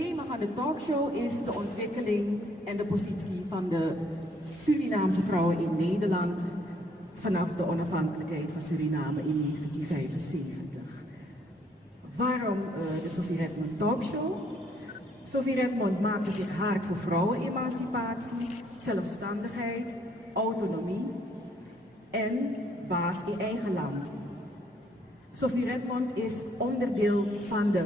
thema van de talkshow is de ontwikkeling en de positie van de Surinaamse vrouwen in Nederland vanaf de onafhankelijkheid van Suriname in 1975. Waarom de Sophie Redmond Talkshow? Sophie Redmond maakte zich hard voor vrouwenemancipatie, zelfstandigheid, autonomie en baas in eigen land. Sophie Redmond is onderdeel van de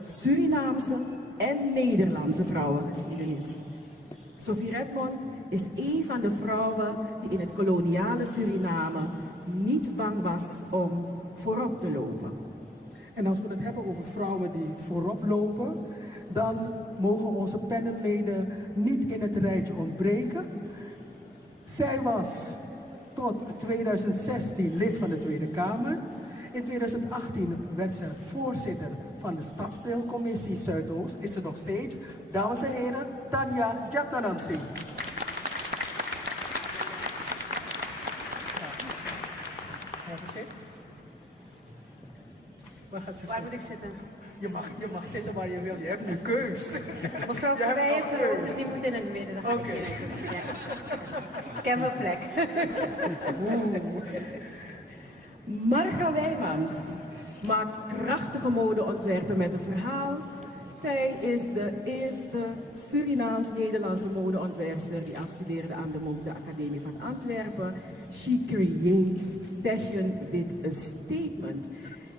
Surinaamse en Nederlandse vrouwengeschiedenis. Sophie Redmond is een van de vrouwen die in het koloniale Suriname niet bang was om voorop te lopen. En als we het hebben over vrouwen die voorop lopen, dan mogen onze panelleden niet in het rijtje ontbreken. Zij was tot 2016 lid van de Tweede Kamer. In 2018 werd ze voorzitter van de Stadsdeelcommissie Zuidoost. Is ze nog steeds. Dames en heren, Tanja Jataramsi. Even zitten. Waar gaat ze Waar moet ik zitten? Je mag zitten waar je wil, je hebt nu keus. Mevrouw Verwijzen, die moet in het midden. Oké. Ja. Ik heb mijn plek. Marga Wijmans maakt krachtige modeontwerpen met een verhaal. Zij is de eerste Surinaams-Nederlandse modeontwerpster die afstudeerde aan de Modeacademie van Antwerpen. She creates fashion with a statement.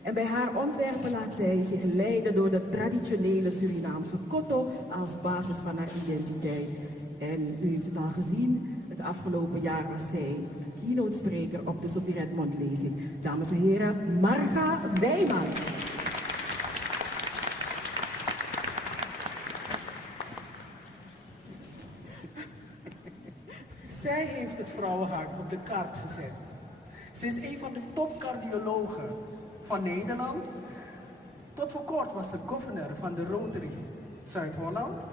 En bij haar ontwerpen laat zij zich leiden door de traditionele Surinaamse kotto als basis van haar identiteit. En u heeft het al gezien, het afgelopen jaar was zij de keynote spreker op de Sophie Redmond lezing. Dames en heren, Marga Wijmans. Zij heeft het vrouwenhart op de kaart gezet. Ze is een van de topcardiologen van Nederland. Tot voor kort was ze governor van de Rotary Zuid-Holland.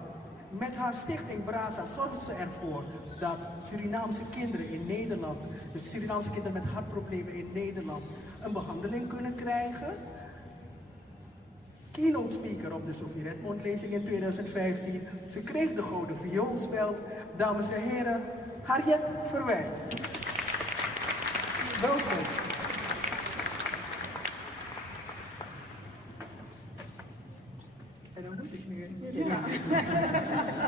Met haar stichting Braza zorgt ze ervoor dat Surinaamse kinderen in Nederland, dus Surinaamse kinderen met hartproblemen in Nederland, een behandeling kunnen krijgen. Keynote speaker op de Sophie Redmond lezing in 2015. Ze kreeg de Gouden Vioolspeld. Dames en heren, Harriet Verwij. Welkom. En dan moet ik nu. Ja.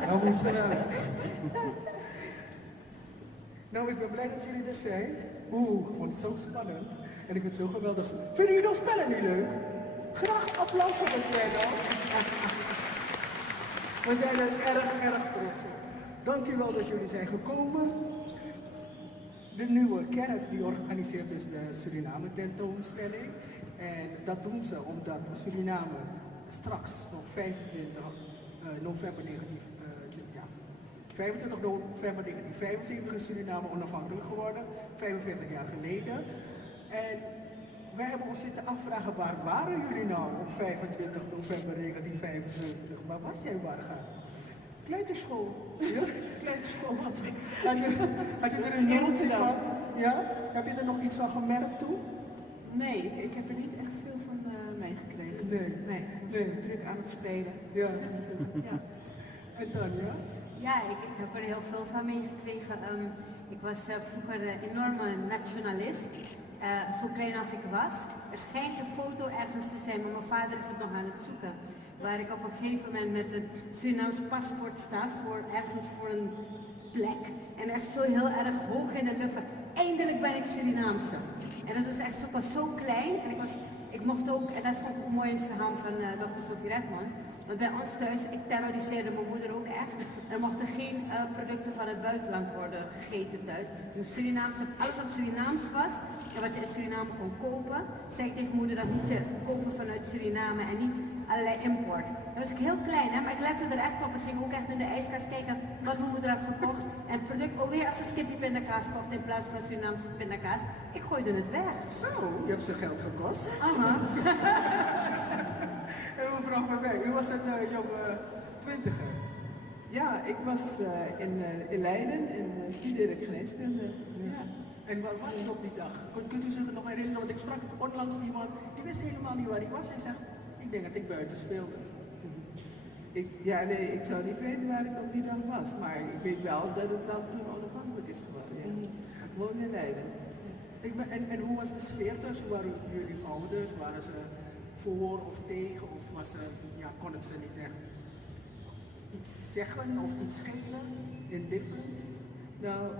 Nou moet ze Nou, ik ben blij dat jullie er zijn. Ik vond het zo spannend. En ik vind het zo geweldig. Vinden jullie nog spellen nu leuk? Graag applaus voor het piano. We zijn er erg trots op. Dankjewel dat jullie zijn gekomen. De nieuwe kerk die organiseert dus de Suriname tentoonstelling. En dat doen ze omdat Suriname straks op 25 november 1975 is Suriname onafhankelijk geworden, 45 jaar geleden. En wij hebben ons zitten afvragen, waar waren jullie nou op 25 november 1975? Waar was jij, Marga? Kleuterschool. Ja? Kleuterschool was ik. Had je er een notie van? Ja? Heb je er nog iets van gemerkt toen? Nee, ik heb er niet echt veel van meegekregen. Nee. Druk aan het spelen. Ja. Ja. En Tanja? Ja, ik heb er heel veel van meegekregen. Ik was vroeger een enorme nationalist. Zo klein als ik was. Er schijnt een foto ergens te zijn, maar mijn vader is het nog aan het zoeken. Waar ik op een gegeven moment met een Surinaams paspoort sta ergens voor een plek. En echt zo heel erg hoog in de lucht. Eindelijk ben ik Surinaamse. En dat was echt zo klein. En ik mocht ook, en dat vond ik ook mooi in het verhaal van Dr. Sophie Redmond. Want bij ons thuis, ik terroriseerde mijn moeder ook echt. Er mochten geen producten van het buitenland worden gegeten thuis. Dus alles wat Surinaams was en wat je in Suriname kon kopen, zei ik tegen moeder dat niet te kopen vanuit Suriname en niet allerlei import. Dan was ik heel klein, hè, maar ik lette er echt op en ging ook echt in de ijskast kijken wat mijn moeder had gekocht. En het product alweer als ze Skippy pindakaas kocht in plaats van Surinaamse pindakaas. Ik gooide het weg. Zo, je hebt ze geld gekost. Aha. En mevrouw Verwij, u was een jonge twintiger. Ja, ik was in Leiden en studeerde ik geneeskunde. Ja. En waar was u op die dag? Kunt u zich nog herinneren? Want ik sprak onlangs iemand, die wist helemaal niet waar hij was. Hij zegt, ik denk dat ik buiten speelde. Ik zou niet weten waar ik op die dag was, maar ik weet wel dat het land toen onafhankelijk is geworden. Ja. Woon in Leiden. En hoe was de sfeer tussen? Waren jullie ouders? Waren ze voor of tegen? Of kon het ze niet echt iets zeggen of iets schelen? Indifferent? Nou,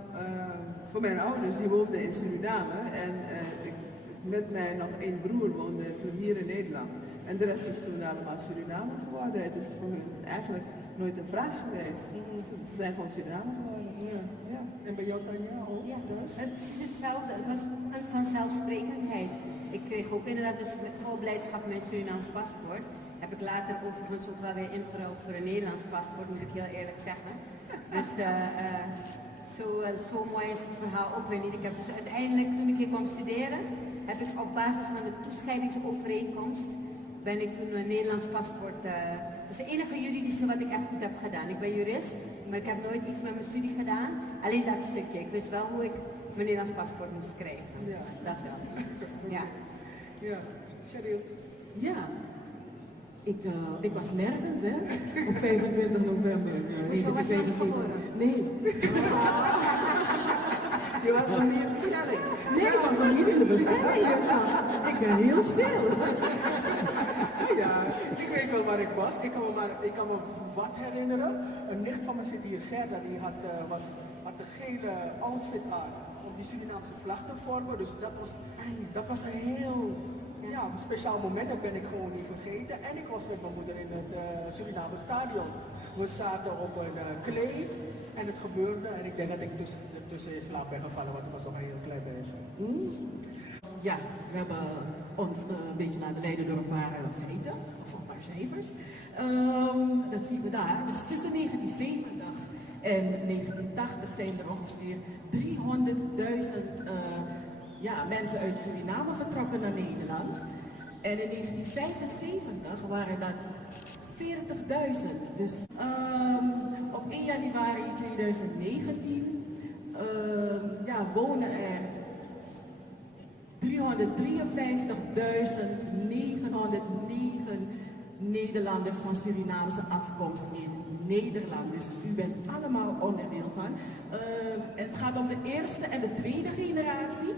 voor mijn ouders, die woonden in Suriname en met mij nog één broer woonde toen hier in Nederland. En de rest is toen allemaal Suriname geworden. Het is voor hen eigenlijk nooit een vraag geweest. Ze zijn gewoon Suriname geworden. Ja. En bij jou, Tanja, ook? Ja, het is precies hetzelfde. Het was een vanzelfsprekendheid. Ik kreeg ook inderdaad dus met vol blijdschap mijn Surinaams paspoort. Heb ik later overigens ook wel weer ingeruild voor een Nederlands paspoort, moet ik heel eerlijk zeggen. Dus zo mooi is het verhaal ook weer niet. Ik heb dus uiteindelijk, toen ik hier kwam studeren, heb ik op basis van de toescheidingsovereenkomst ben ik toen een Nederlands paspoort. Dat is het enige juridische wat ik echt goed heb gedaan. Ik ben jurist, maar ik heb nooit iets met mijn studie gedaan. Alleen dat stukje. Ik wist wel hoe ik mijn Nederlands paspoort moest krijgen. Ja. Dat wel. Ja. Ja, Cheryl. Ja. Ik was nergens, hè? Op 25 november Hoezo was je nog 1975. geboren? Nee. Je was nog niet in bestelling. Nee, ik was nog niet in de bestelling. Ik ben heel stil. Ja, ik weet wel waar ik was. Ik kan me wat herinneren. Een nicht van me zit hier, Gerda, die had een gele outfit aan om die Surinaamse vlag te vormen. Dus dat was een heel speciaal moment. Dat ben ik gewoon niet vergeten. En ik was met mijn moeder in het Suriname stadion. We zaten op een kleed en het gebeurde. En ik denk dat ik tussen in slaap ben gevallen, want ik was nog een heel klein meisje. Ja, we hebben ons een beetje laten leiden door een paar feiten, of een paar cijfers. Dat zien we daar. Dus tussen 1970 en 1980 zijn er ongeveer 300.000 mensen uit Suriname vertrokken naar Nederland. En in 1975 waren dat 40.000. Dus op 1 januari 2019 wonen er 353.909 Nederlanders van Surinaamse afkomst in Nederland. Dus u bent allemaal onderdeel van. Het gaat om de eerste en de tweede generatie.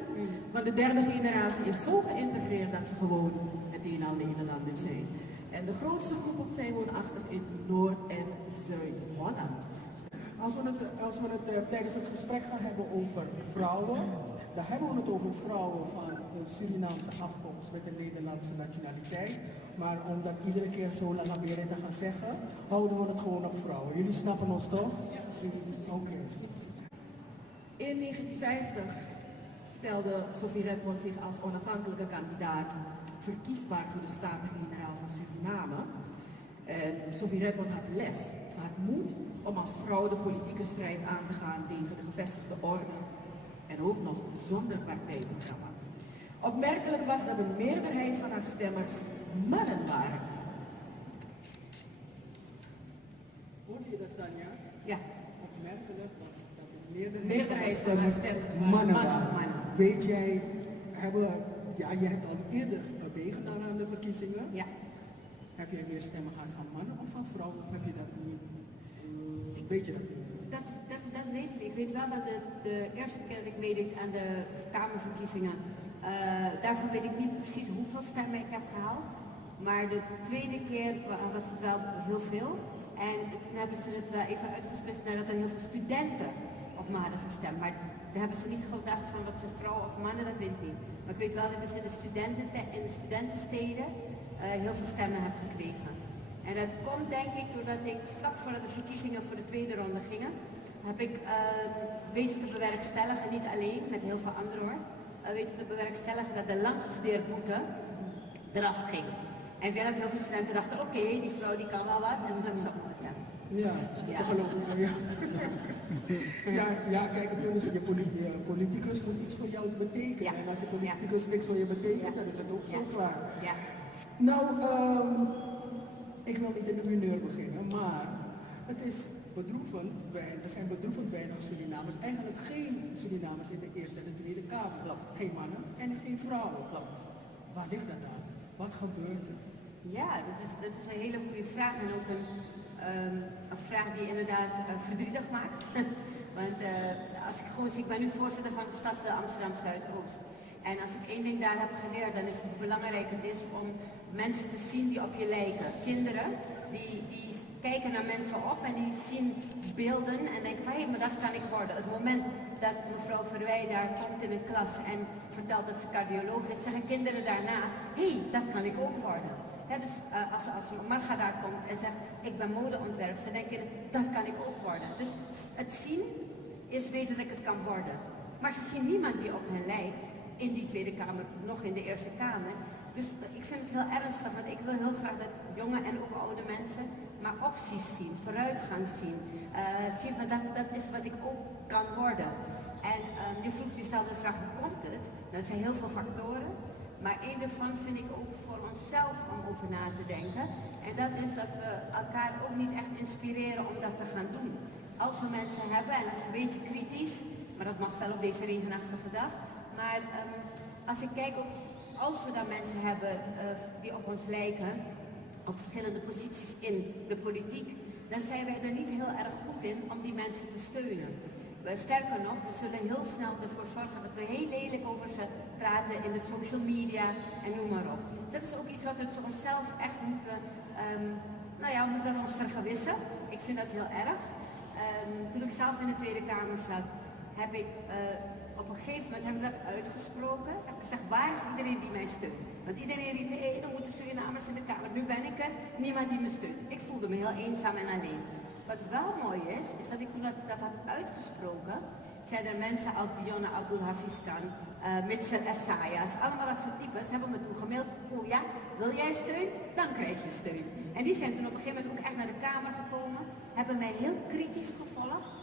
Want de derde generatie is zo geïntegreerd dat ze gewoon meteen al Nederlanders zijn. En de grootste groep zijn woonachtig in Noord- en Zuid-Holland. Als we het tijdens het gesprek gaan hebben over vrouwen, dan hebben we het over vrouwen van een Surinaamse afkomst met een Nederlandse nationaliteit. Maar omdat iedere keer zo lang Amerika te gaan zeggen, houden we het gewoon op vrouwen. Jullie snappen ons toch? Ja. Oké. In 1950 stelde Sophie Redmond zich als onafhankelijke kandidaat verkiesbaar voor de Staten-Generaal van Suriname. En Sophie Redmond had lef, ze had moed om als vrouw de politieke strijd aan te gaan tegen de gevestigde orde en ook nog zonder partijprogramma. Opmerkelijk was dat de meerderheid van haar stemmers mannen waren. Hoorde je dat, Tanja? Ja. Opmerkelijk was dat de Meerderheid van haar stemmers mannen waren waren. Weet jij, je hebt al eerder meegedaan aan de verkiezingen. Ja. Heb jij meer stemmen gehad van mannen of van vrouwen, of heb je dat niet? Weet je dat niet? Dat weet ik niet. Ik weet wel dat de eerste keer dat ik meedeed aan de Kamerverkiezingen, daarvan weet ik niet precies hoeveel stemmen ik heb gehaald. Maar de tweede keer was het wel heel veel. En toen hebben ze het wel even uitgesplitst nadat er heel veel studenten op me hadden gestemd. Maar daar hebben ze niet gedacht van wat ze vrouwen of mannen, dat weet ik niet. Maar ik weet wel dat ik dus in de studentensteden heel veel stemmen heb gekregen. En dat komt denk ik doordat ik vlak voordat de verkiezingen voor de tweede ronde gingen, heb ik weten te bewerkstelligen, niet alleen, met heel veel anderen hoor, weten te bewerkstelligen dat de langstudeerboete eraf ging. En ik denk dat heel veel studenten dachten, oké, die vrouw die kan wel wat, en toen hebben ze op me gestemd. Ja, ze geloven me. Ja, kijk, het punt is, je politicus moet iets voor jou betekenen. Ja. En als je politicus niks voor je betekent, dan is het ook zo klaar. Ja. Nou, ik wil niet in de mineur beginnen, maar het is bedroevend. Er zijn bedroevend weinig Surinamers. Eigenlijk geen Surinamers in de Eerste en de Tweede Kamer. Geen mannen en geen vrouwen. Waar ligt dat aan? Wat gebeurt er? Ja, dat is een hele goede vraag en ook een een vraag die inderdaad verdrietig maakt. Want als ik gewoon zie, ik ben nu voorzitter van de stadsdeel Amsterdam Zuidoost. En als ik één ding daar heb geleerd, dan is hoe belangrijk het is om mensen te zien die op je lijken. Kinderen die kijken naar mensen op en die zien beelden en denken van hé, maar dat kan ik worden. Het moment dat mevrouw Verwij daar komt in een klas en vertelt dat ze cardioloog is, zeggen kinderen daarna, hé, dat kan ik ook worden. Ja, dus als Marga daar komt en zegt, ik ben modeontwerper, dan denken dat kan ik ook worden. Dus het zien is weten dat ik het kan worden. Maar ze zien niemand die op hen lijkt in die Tweede Kamer, nog in de Eerste Kamer. Dus ik vind het heel ernstig, want ik wil heel graag dat jonge en ook oude mensen maar opties zien, vooruitgang zien. Zien van dat is wat ik ook kan worden. En je stelde de vraag, hoe komt het? Nou, er zijn heel veel factoren. Maar één daarvan vind ik ook voor onszelf om over na te denken. En dat is dat we elkaar ook niet echt inspireren om dat te gaan doen. Als we mensen hebben, en dat is een beetje kritisch, maar dat mag wel op deze regenachtige dag. Maar als ik kijk, als we dan mensen hebben die op ons lijken, of verschillende posities in de politiek, dan zijn wij er niet heel erg goed in om die mensen te steunen. Sterker nog, we zullen heel snel ervoor zorgen dat we heel lelijk over ze praten in de social media en noem maar op. Dat is ook iets wat we onszelf echt moeten, we moeten ons vergewissen. Ik vind dat heel erg. Toen ik zelf in de Tweede Kamer zat, heb ik op een gegeven moment dat uitgesproken. Heb ik gezegd, waar is iedereen die mij steunt? Want iedereen riep, dan moeten Surinamers in de Kamer. Nu ben ik er, niemand die me steunt. Ik voelde me heel eenzaam en alleen. Wat wel mooi is dat ik toen dat had uitgesproken, zijn er mensen als Dionne Abdul-Hafiz Khan, Mitchell Essayas, allemaal dat soort types, hebben me toen gemaild, oh ja, wil jij steun? Dan krijg je steun. En die zijn toen op een gegeven moment ook echt naar de Kamer gekomen, hebben mij heel kritisch gevolgd,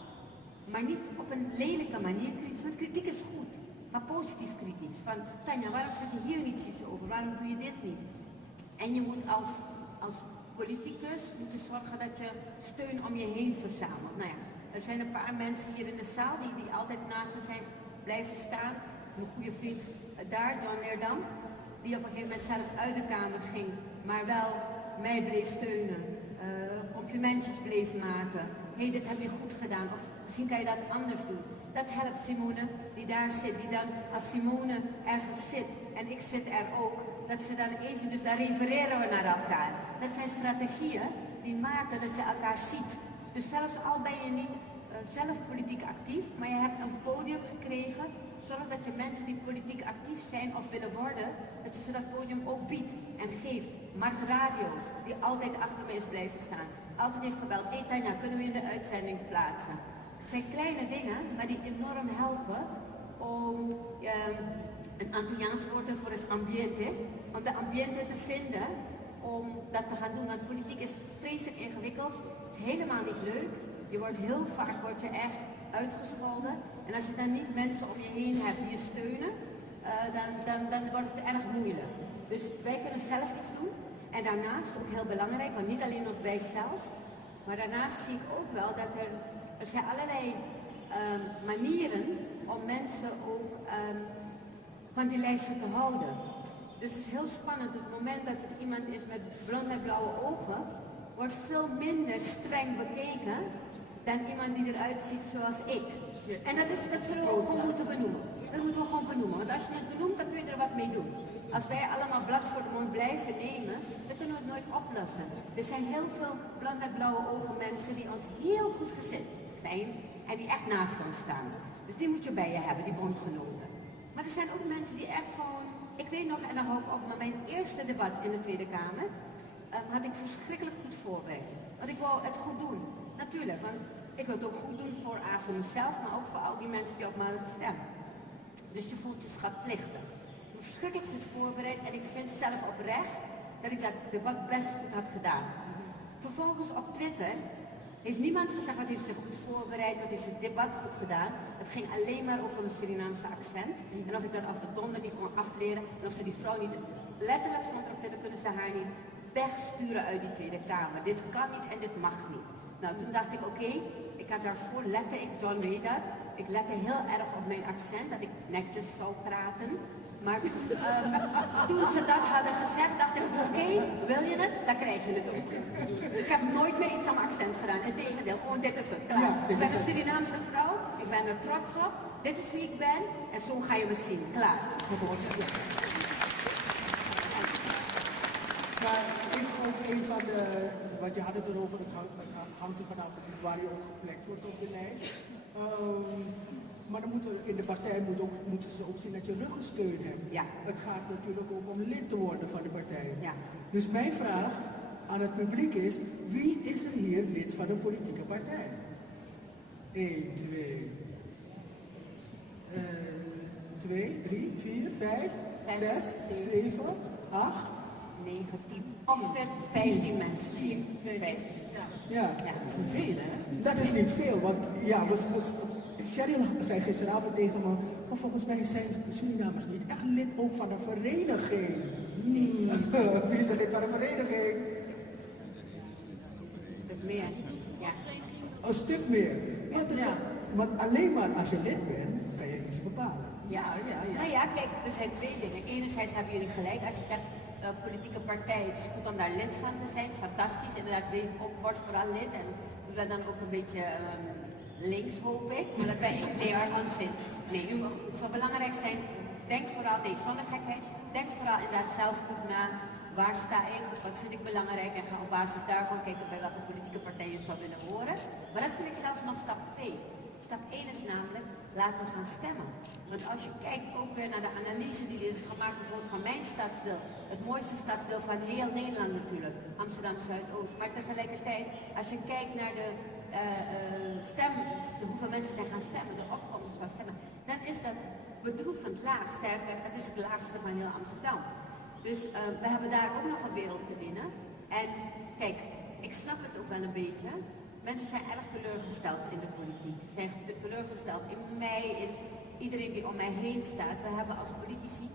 maar niet op een lelijke manier kritisch, want kritiek is goed, maar positief kritisch. Van, Tanja, waarom zeg je hier niets over, waarom doe je dit niet? En je moet als politicus moeten zorgen dat je steun om je heen verzamelt. Nou ja, er zijn een paar mensen hier in de zaal die altijd naast me zijn blijven staan. Mijn goede vriend daar, Don Leerdam, die op een gegeven moment zelf uit de Kamer ging, maar wel mij bleef steunen, complimentjes bleef maken. Hé, dit heb je goed gedaan, of misschien kan je dat anders doen. Dat helpt Simone, die daar zit, die dan als Simone ergens zit en ik zit er ook, dat ze dan even, dus daar refereren we naar elkaar. Dat zijn strategieën die maken dat je elkaar ziet. Dus zelfs al ben je niet zelf politiek actief, maar je hebt een podium gekregen, zorg dat je mensen die politiek actief zijn of willen worden, dat je ze dat podium ook biedt en geeft. Mart Radio, die altijd achter me is blijven staan, altijd heeft gebeld, hé Tanja, kunnen we in de uitzending plaatsen? Het zijn kleine dingen, maar die enorm helpen om een Antilliaans woord ervoor is ambiente, om de ambiente te vinden, om dat te gaan doen. Want politiek is vreselijk ingewikkeld, het is helemaal niet leuk. Je wordt heel vaak echt uitgescholden. En als je dan niet mensen om je heen hebt die je steunen, dan wordt het erg moeilijk. Dus wij kunnen zelf iets doen. En daarnaast, ook heel belangrijk, want niet alleen nog wij zelf, maar daarnaast zie ik ook wel dat er zijn allerlei manieren om mensen ook van die lijsten te houden. Dus het is heel spannend. Op het moment dat het iemand is met blond met blauwe ogen, wordt veel minder streng bekeken dan iemand die eruit ziet zoals ik. En dat zullen we ook gewoon moeten benoemen. Dat moeten we gewoon benoemen. Want als je het benoemt, dan kun je er wat mee doen. Als wij allemaal blad voor de mond blijven nemen, dan kunnen we het nooit oplossen. Er zijn heel veel blond met blauwe ogen mensen die ons heel goed gezet zijn en die echt naast ons staan. Dus die moet je bij je hebben, die bondgenoten. Maar er zijn ook mensen die echt gewoon, ik weet nog, en dan hou ik op, maar mijn eerste debat in de Tweede Kamer had ik verschrikkelijk goed voorbereid. Want ik wou het goed doen, natuurlijk. Want ik wil het ook goed doen voor mezelf, maar ook voor al die mensen die op me hadden gestemd. Dus je voelt je schatplichtig. Ik ben verschrikkelijk goed voorbereid en ik vind zelf oprecht dat ik dat debat best goed had gedaan. Vervolgens op Twitter heeft niemand gezegd wat heeft ze goed voorbereid, wat heeft ze het debat goed gedaan. Het ging alleen maar over mijn Surinaamse accent. En of ik dat als de donder niet kon afleren. En of ze die vrouw niet, letterlijk stond er op Twitter, kunnen ze haar niet wegsturen uit die Tweede Kamer. Dit kan niet en dit mag niet. Nou, toen dacht ik, oké, ik had daarvoor lette ik, John weet dat. Ik lette heel erg op mijn accent, dat ik netjes zou praten. Maar toen ze dat hadden gezegd, dacht ik, oké, wil je het? Dan krijg je het ook. Dus ik heb nooit meer iets aan mijn accent accent gedaan. Integendeel, gewoon dit is het, klaar. Ja, dit ik ben is een het. Surinaamse vrouw, ik ben er trots op. Dit is wie ik ben en zo ga je me zien, klaar. Maar is ook een van de, wat je had het erover, het hangt er vanaf waar je ook geplekt wordt op de lijst. Maar dan in de partij moeten ze ook zien dat je ruggensteun hebt. Ja. Het gaat natuurlijk ook om lid te worden van de partij. Ja. Dus mijn vraag aan het publiek is, wie is er hier lid van een politieke partij? 1, 2, 3, 4, 5, 6, 7, 8. 9, 10. Ongeveer 15 mensen. 4, 2, 15. Ja. Dat is niet veel, hè? Dat is niet veel, want ja, Cheryl zei gisteravond tegen me, maar volgens mij zijn Surinamers niet echt lid ook van een vereniging. Nee. Wie is er lid van een vereniging? Een stuk meer. Ja. Een stuk meer. Want alleen maar als je lid bent, kan je iets bepalen. Ja. Nou ja, kijk, er zijn twee dingen. Enerzijds hebben jullie gelijk als je zegt politieke partij. Het is goed om daar lid van te zijn. Fantastisch. Inderdaad, word vooral lid. En doe dat dan ook een beetje links, hoop ik. Maar dat ben ik. Nee, onzin. Nee, het zou belangrijk zijn. Denk vooral, zonder gekheid. Denk vooral inderdaad zelf goed na. Waar sta ik? Wat vind ik belangrijk? En ga op basis daarvan kijken bij welke politieke partij je zou willen horen. Maar dat vind ik zelfs nog stap 2. Stap 1 is namelijk, laten we gaan stemmen. Want als je kijkt ook weer naar de analyse die is gemaakt bijvoorbeeld van mijn stadsdeel. Het mooiste stadsdeel van heel Nederland natuurlijk. Amsterdam Zuidoost. Maar tegelijkertijd, als je kijkt naar de hoeveel mensen zijn gaan stemmen, de opkomst van stemmen. Dan is dat bedroevend laag. Sterker, het is het laagste van heel Amsterdam. Dus we hebben daar ook nog een wereld te winnen. En kijk, ik snap het ook wel een beetje. Mensen zijn erg teleurgesteld in de politiek. Ze zijn teleurgesteld in mij, in iedereen die om mij heen staat. We hebben als politici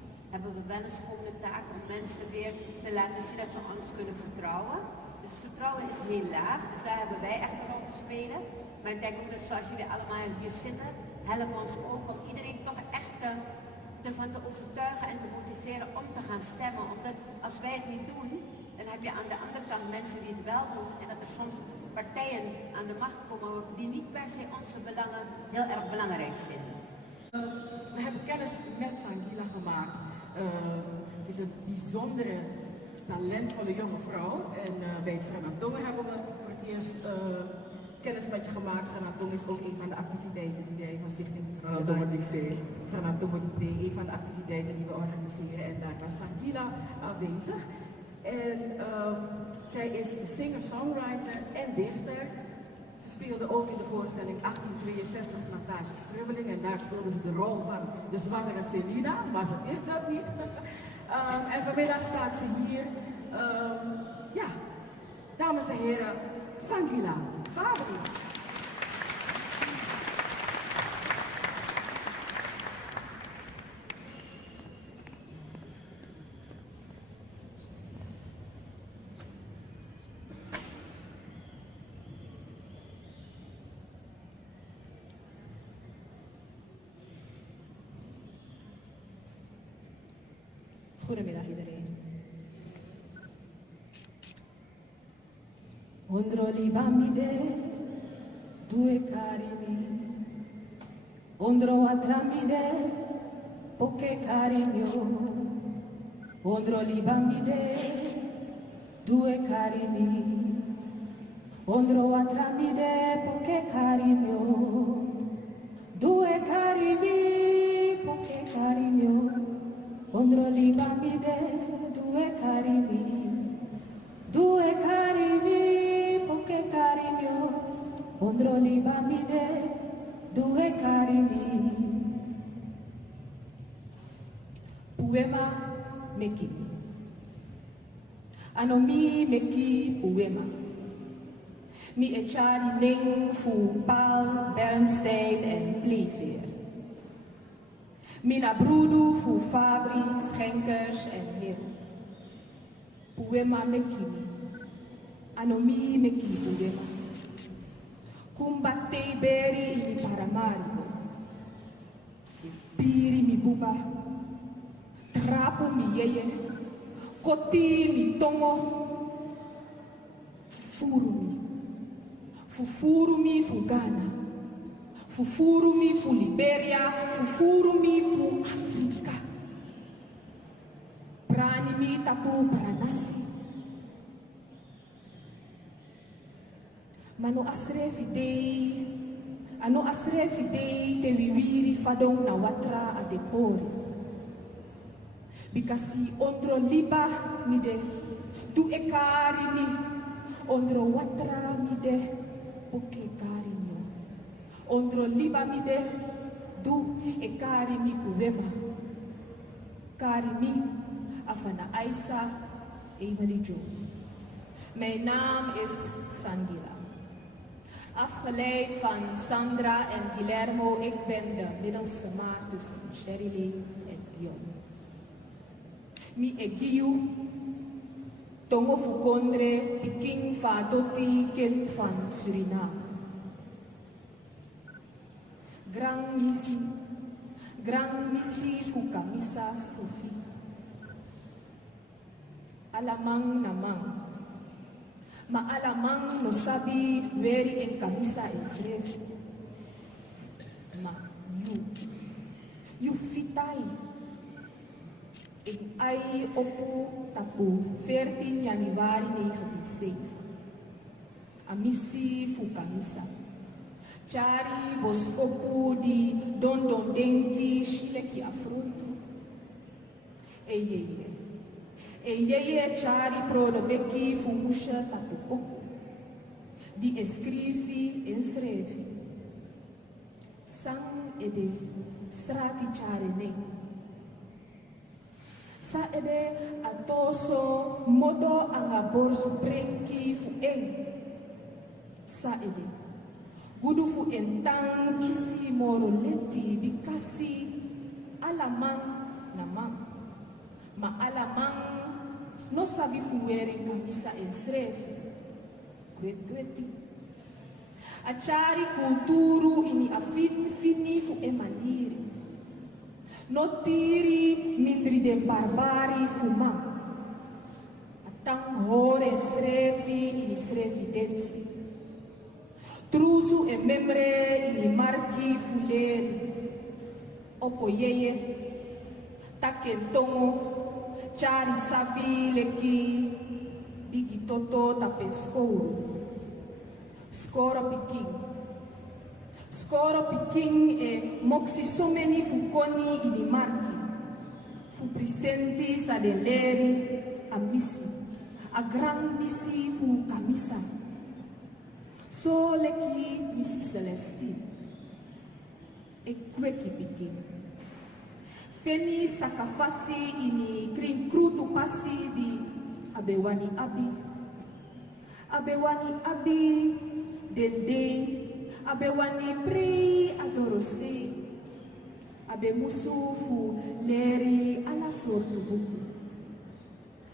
wel een schone taak om mensen weer te laten zien dat ze ons kunnen vertrouwen. Dus het vertrouwen is heel laag, dus daar hebben wij echt een rol te spelen. Maar ik denk ook dat zoals jullie allemaal hier zitten, helpen ons ook om iedereen toch echt ervan te overtuigen en te motiveren om te gaan stemmen. Omdat als wij het niet doen, dan heb je aan de andere kant mensen die het wel doen. En dat er soms partijen aan de macht komen die niet per se onze belangen heel erg belangrijk vinden. We hebben kennis met Sangila gemaakt. Het is een bijzondere, talentvolle jonge vrouw. En bij het Sranatong hebben we voor het eerst kennis met je gemaakt. Sranatong is ook een van de activiteiten die wij van Stichting Sranatong een van de activiteiten die we organiseren. En daar was Sangila aanwezig. En zij is singer-songwriter en dichter. Ze speelde ook in de voorstelling 1862 Plantage Strubbeling en daar speelde ze de rol van de zwangere Selina, maar ze is dat niet. En vanmiddag staat ze hier. Dames en heren, Sangila Fabri. Goedemiddag iedereen. Ondro libamide, due carimi. Ondro atramide, poche carimio. Ondro libamide, due carimi. Ondro atramide, poche carimio. Due carimi, poche carimio. Ondro libamide, due carimi, poche carimio. Ondro libamide, due carimi. Poema mekimi. Anomi meki poema. Mi echari ning fu Paul, Bernstein en Pleveer. Mina brudu fu Fabri, Schenkers en Herold. Poema mekimi. Anomi meki poema. Kumbate beri mi paramaribo. Piri mi buba. Trapo mi yeye. Koti mi tongo. Furu mi. Fufurumi fu Ghana. Fufurumi fu Liberia. Fufurumi fu Afrika. Pranimi tapu pranasi. Mano asrefi dei. Ano asrefi dei te wiwiri fadong na watra adepori. Bikasi ondro liba mide. Du ekari mi. Ondro watra mide. Poke kari mio. Ondro liba mide. Du ekari mi puweba. Kari mi. Afana Aisa Emily Jo. Mijn naam is Sandila. Afgeleid van Sandra en Guillermo, ik ben de middelste maat tussen Sherilyn en Dion. Mi egiu, tongo fukondre, piking fadoti, kind van Suriname. Grand missie fukamisa Sophie. Alamang namang. Ma alamang no sabi weri en kamisa Israel. Ma you fitai. In ai opo tapu 14 Januari 1907. Amisi fu kamisa. Chari boskopu di don denki shileki afronto. Eyeye chari pro de beki fumusha tapupoko. Di escrivi en srevi. Sang ede strati chari ne. Sa ede atoso modo anga borsu prenki fu en. Sa ede gudu fu entang kisi moro leti bikasi alamang namang. Ma alamang no sabi fuere kamisa en srefi. Kweti. Achari kulturu ini fini fu emaniri. No tiri mindri de barbari fumam. Atang hore srefi ini srefi densi. Trusu e memre ini marki fuleri. Opo yeye. Takentongo. Chari sabi leki bigi toto tapen skoro piking e moksi someni fukoni ini marki fu presenti sa de leri a misi a gran misi fu kamisa so leki misi Celestine e kweki piking Feni sakafasi ini kring krutu pasi di abewani abi dende abewani pri adorose abe musufu leri ala sortu buku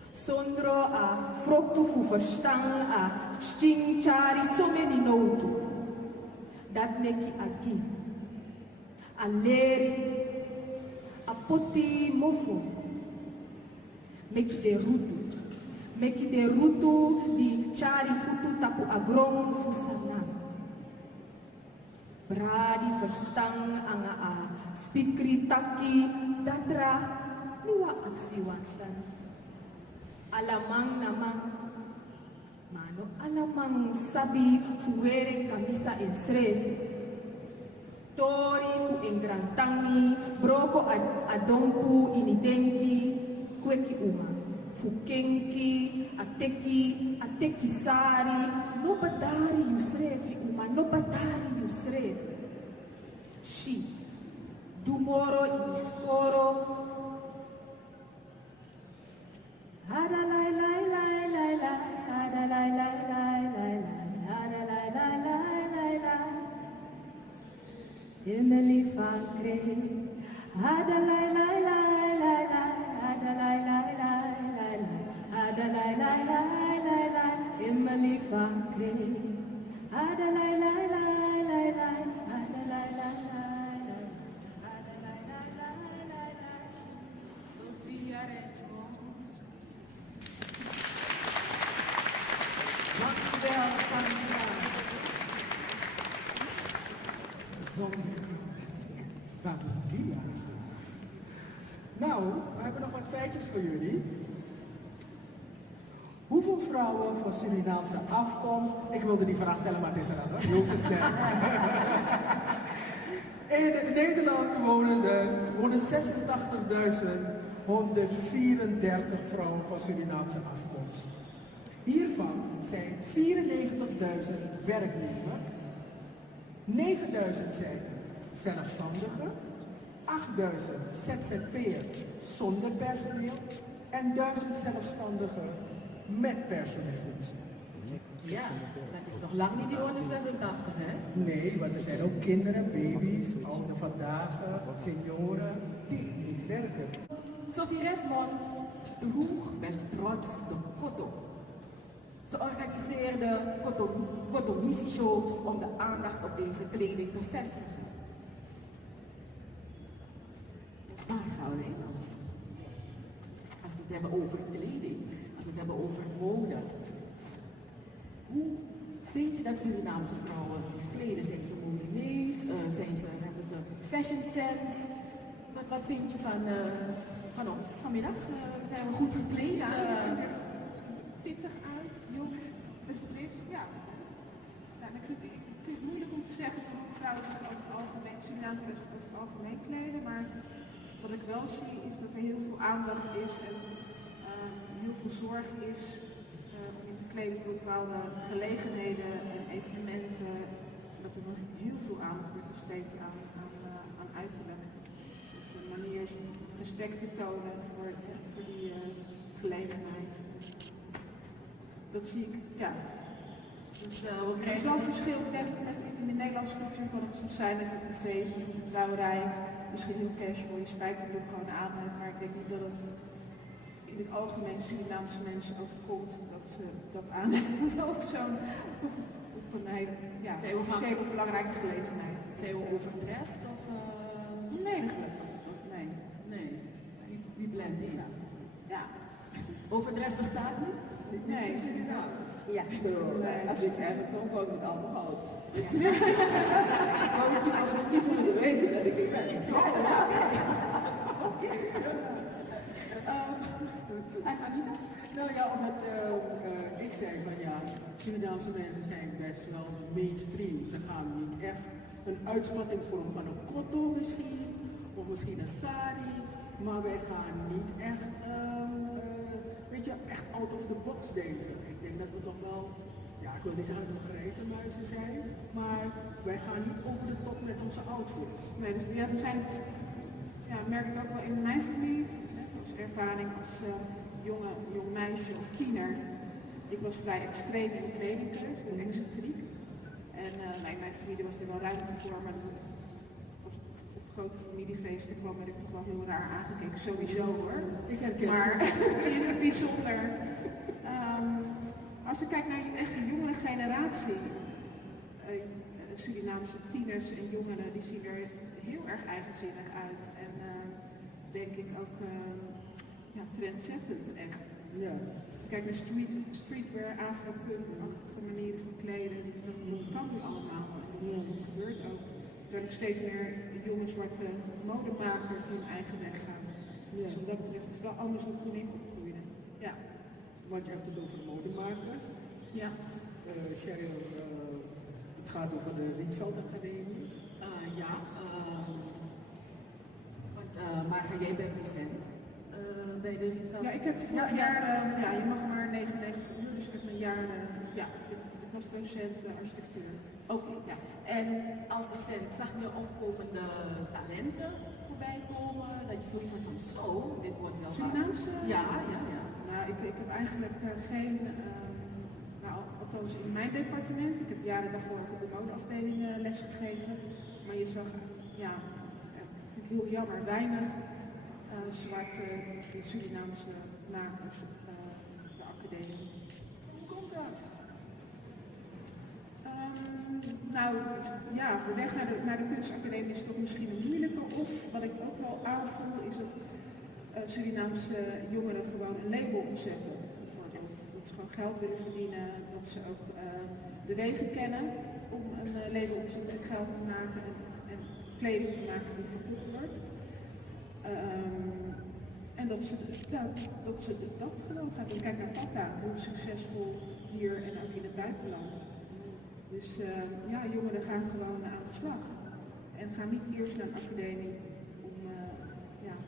sondro a froktu fu verstang a sting chari someni notu dat neki agi a leri apoti mofo meki de rutu di chari futu tapu agrong fusanan bradi verstang anga a spikri taki datra nuwa aksiwasan alamang namang mano alamang sabi fuere kamisa en srefi Tori fu engrantangi, broko adompu inidenki, kweki uma. Fu kenki, ateki sari, no badari yusrefi uma, no badari yusrefi. Shi, dumoro inisporo. Adalai lai lai lai lai, adalai lai lai lai lai, adalai lai lai lai lai. Emily Fankre, adalai lai lai lai lai, adalai lai lai lai lai, adalai lai lai lai lai, Emily Fankre, adalai lai lai lai lai, adalai lai lai lai, adalai lai lai lai lai, Sophia Redmond. Dankjewel, Sandra. Zangila. Nou, we hebben nog wat feitjes voor jullie. Hoeveel vrouwen van Surinaamse afkomst... Ik wilde die vraag stellen, maar het is er al, hoor. Joost is snel. In Nederland wonen er 186.134 vrouwen van Surinaamse afkomst. Hiervan zijn 94.000 werknemers, 9.000 zijn zelfstandigen, 8.000 ZZP'er zonder personeel en 1.000 zelfstandigen met personeel. Ja, dat is nog lang niet die 186, hè? Nee, want er zijn ook kinderen, baby's, ouderen vandaag, senioren die niet werken. Sophie Redmond droeg met trots de koto. Ze organiseerde kotomissie-shows om de aandacht op deze kleding te vestigen. Waar gaan we heen? Als we het hebben over kleding, als we het hebben over mode. Hoe vind je dat Surinaamse vrouwen zich kleden? Zijn ze modineus? Hebben ze fashion sense? Wat vind je van ons vanmiddag? Zijn we goed gekleed? Ja, we zien er pittig uit, jong, fris, ja. Ik vind het is moeilijk om te zeggen van hoe vrouwen zich over het algemeen, Surinaamse over het algemeen kleden, maar wat ik wel zie is dat er heel veel aandacht is en heel veel zorg is om je te kleden voor bepaalde gelegenheden en evenementen. Dat er nog heel veel aandacht wordt besteed aan uiterlijk. Op een manier respect te tonen voor die gelegenheid. Dat zie ik, ja. Dus er is wel een verschil. In de Nederlandse cultuur kan het soms zijn dat je op een feest of op een trouwerij misschien heel casual je spijkerbroek gewoon aan hebt, maar ik denk niet dat het in het algemeen Surinaamse mensen overkomt dat ze dat aan hebben op zo'n op een hele belangrijke gelegenheid. Zijn we overdressed of? Nee, dat geloof ik niet. Nee. Wie blendt in? Ja. Overdressed bestaat niet? Nee. Ja. Als ik ergens kom, word ik met allemaal goud. Maar moet je nou precies moeten weten dat ik er ben. Oké. Nou ja, omdat ik zei van ja, Surinaamse mensen zijn best wel mainstream. Ze gaan niet echt een uitspatting vormen van een kotto misschien, of misschien een sari, maar wij gaan niet echt, echt out of the box denken. Ik denk dat we toch wel, ja, ik wil niet zeggen dat we grijze muizen zijn, maar wij gaan niet over de top met onze outfits. Nee, dus ja, we zijn, merk ik ook wel in mijn familie, als ervaring als jong meisje of tiener. Ik was vrij extreem in de kledingkeus, heel excentriek. En in mijn familie was er wel ruimte voor, maar op grote familiefeesten kwam ik toch wel heel raar aangekeken, sowieso hoor. Ik herken maar in het bijzonder. Als ik kijk naar echt de jongere generatie, Surinaamse tieners en jongeren, die zien er heel erg eigenzinnig uit. En denk ik ook trendzettend echt. Ja. Kijk naar streetwear, afropunk-achtige manieren van kleden, dat kan nu allemaal. En dat gebeurt ook. Er zijn nog steeds meer jonge zwarte modemakers die hun eigen weg gaan. Ja. Dus wat dat betreft is het wel anders dan toen ik opgroeide. Ja. Want je hebt het over modemakers. Ja. Cheryl, het gaat over de Rietveld Academie. Want Marga, jij bent docent bij de Rietveld. Ja, ik heb vorig jaar, je mag maar 99 uur, dus ik heb een jaar, ik was docent architectuur. Oké, ja. En als docent zag je opkomende talenten voorbij komen, dat je zoiets had van zo, dit wordt wel Surinaamse? Ja. Nou, ik heb eigenlijk geen, althans in mijn departement, ik heb jaren daarvoor ook op de modeafdeling les gegeven, maar je zag, vind ik heel jammer, weinig zwarte Surinaamse makers op de academie. Hoe komt dat? De weg naar de kunstacademie is toch misschien een moeilijke. Of wat ik ook wel aanvoel is dat Surinaamse jongeren gewoon een label opzetten. Bijvoorbeeld dat ze gewoon geld willen verdienen, dat ze ook de wegen kennen om een label op te zetten en geld te maken. kleding te maken die verkocht wordt. En dat ze dat gewoon gaat doen. Kijk naar Tata, hoe succesvol hier en ook in het buitenland. Dus jongeren gaan gewoon aan de slag. En gaan niet eerst naar een academie om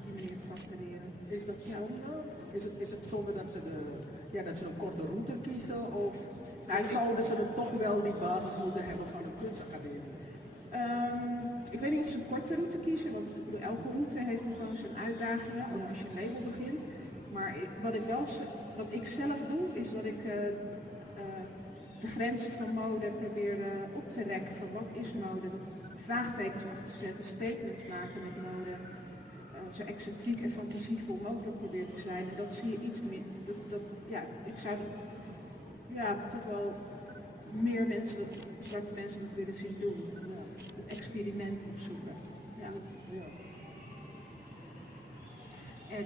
die manier vast te leren. Is dat zonde? Is het zonde dat ze een korte route kiezen? Of zouden ze er toch wel die basis moeten hebben van een kunstacademie? Ik weet niet of ze een korte route kiezen, want elke route heeft nog gewoon zijn uitdagingen, ook als je een label begint. Maar wat ik zelf doe, is dat ik de grenzen van mode probeer op te rekken. Van wat is mode? Vraagtekens achter te zetten, statements maken met mode. Zo excentriek en fantasievol mogelijk probeert te zijn. En dat zie je iets meer. Ik zou toch wel meer mensen, zwarte mensen dat willen zien doen. Het experiment opzoeken. Ja. En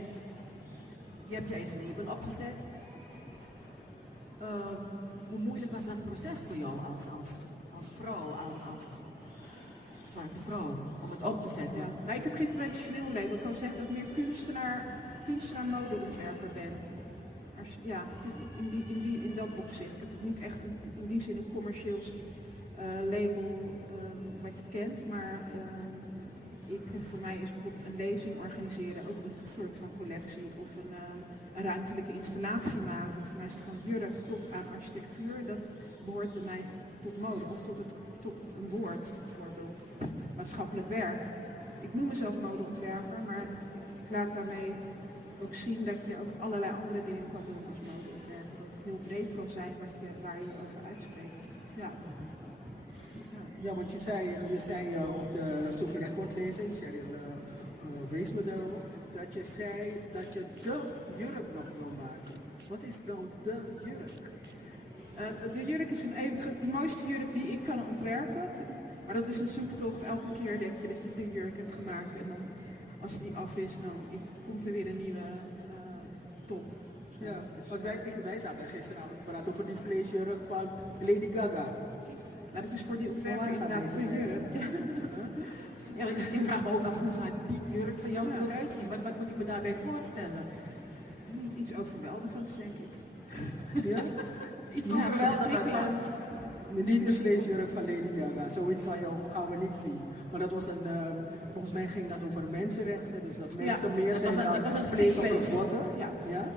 je hebt je eigen label opgezet. Hoe moeilijk was dat proces voor jou als vrouw, als zwarte vrouw, om het op te zetten? Ja. Ik heb geen traditioneel label. Ik kan zeggen dat ik meer kunstenaar modeontwerper ben. In dat opzicht. Ik heb het niet echt in die zin een commercieel label wat je kent, maar voor mij is bijvoorbeeld een lezing organiseren ook een soort van collectie of een ruimtelijke installatie maken. Voor mij is het van jurk tot aan architectuur, dat behoort bij mij tot mode of tot een woord bijvoorbeeld. Maatschappelijk werk. Ik noem mezelf modeontwerper, maar ik laat daarmee ook zien dat je ook allerlei andere dingen kan doen als modeontwerper. Dat het heel breed kan zijn waar je over uitspreekt. Ja. Ja, want je zei op de Sophie Record-lezing, Sheryl wees me daarop, dat je zei dat je de jurk nog wil maken. Wat is dan de jurk? De jurk is de mooiste jurk die ik kan ontwerpen. Maar dat is een zoektocht. Elke keer denk je dat je de jurk hebt gemaakt. En dan, als die af is, dan komt er weer een nieuwe top. Ja, want wij zaten gisteravond te praten over die vleesjurk van Lady Gaga. Ja, dat is voor die ontwerper inderdaad de jurk. Ja, ik vraag me ook af, hoe gaat die jurk van jou eruit zien? Wat moet ik me daarbij voorstellen? Iets overweldigends, denk ik. Ja? Iets overweldigends. Niet de vleesjurk van Lady Gaga, zoiets gaan we niet zien. Maar dat was volgens mij ging dat over mensenrechten, dus dat mensen meer zijn dan vlees op het bord. Ja?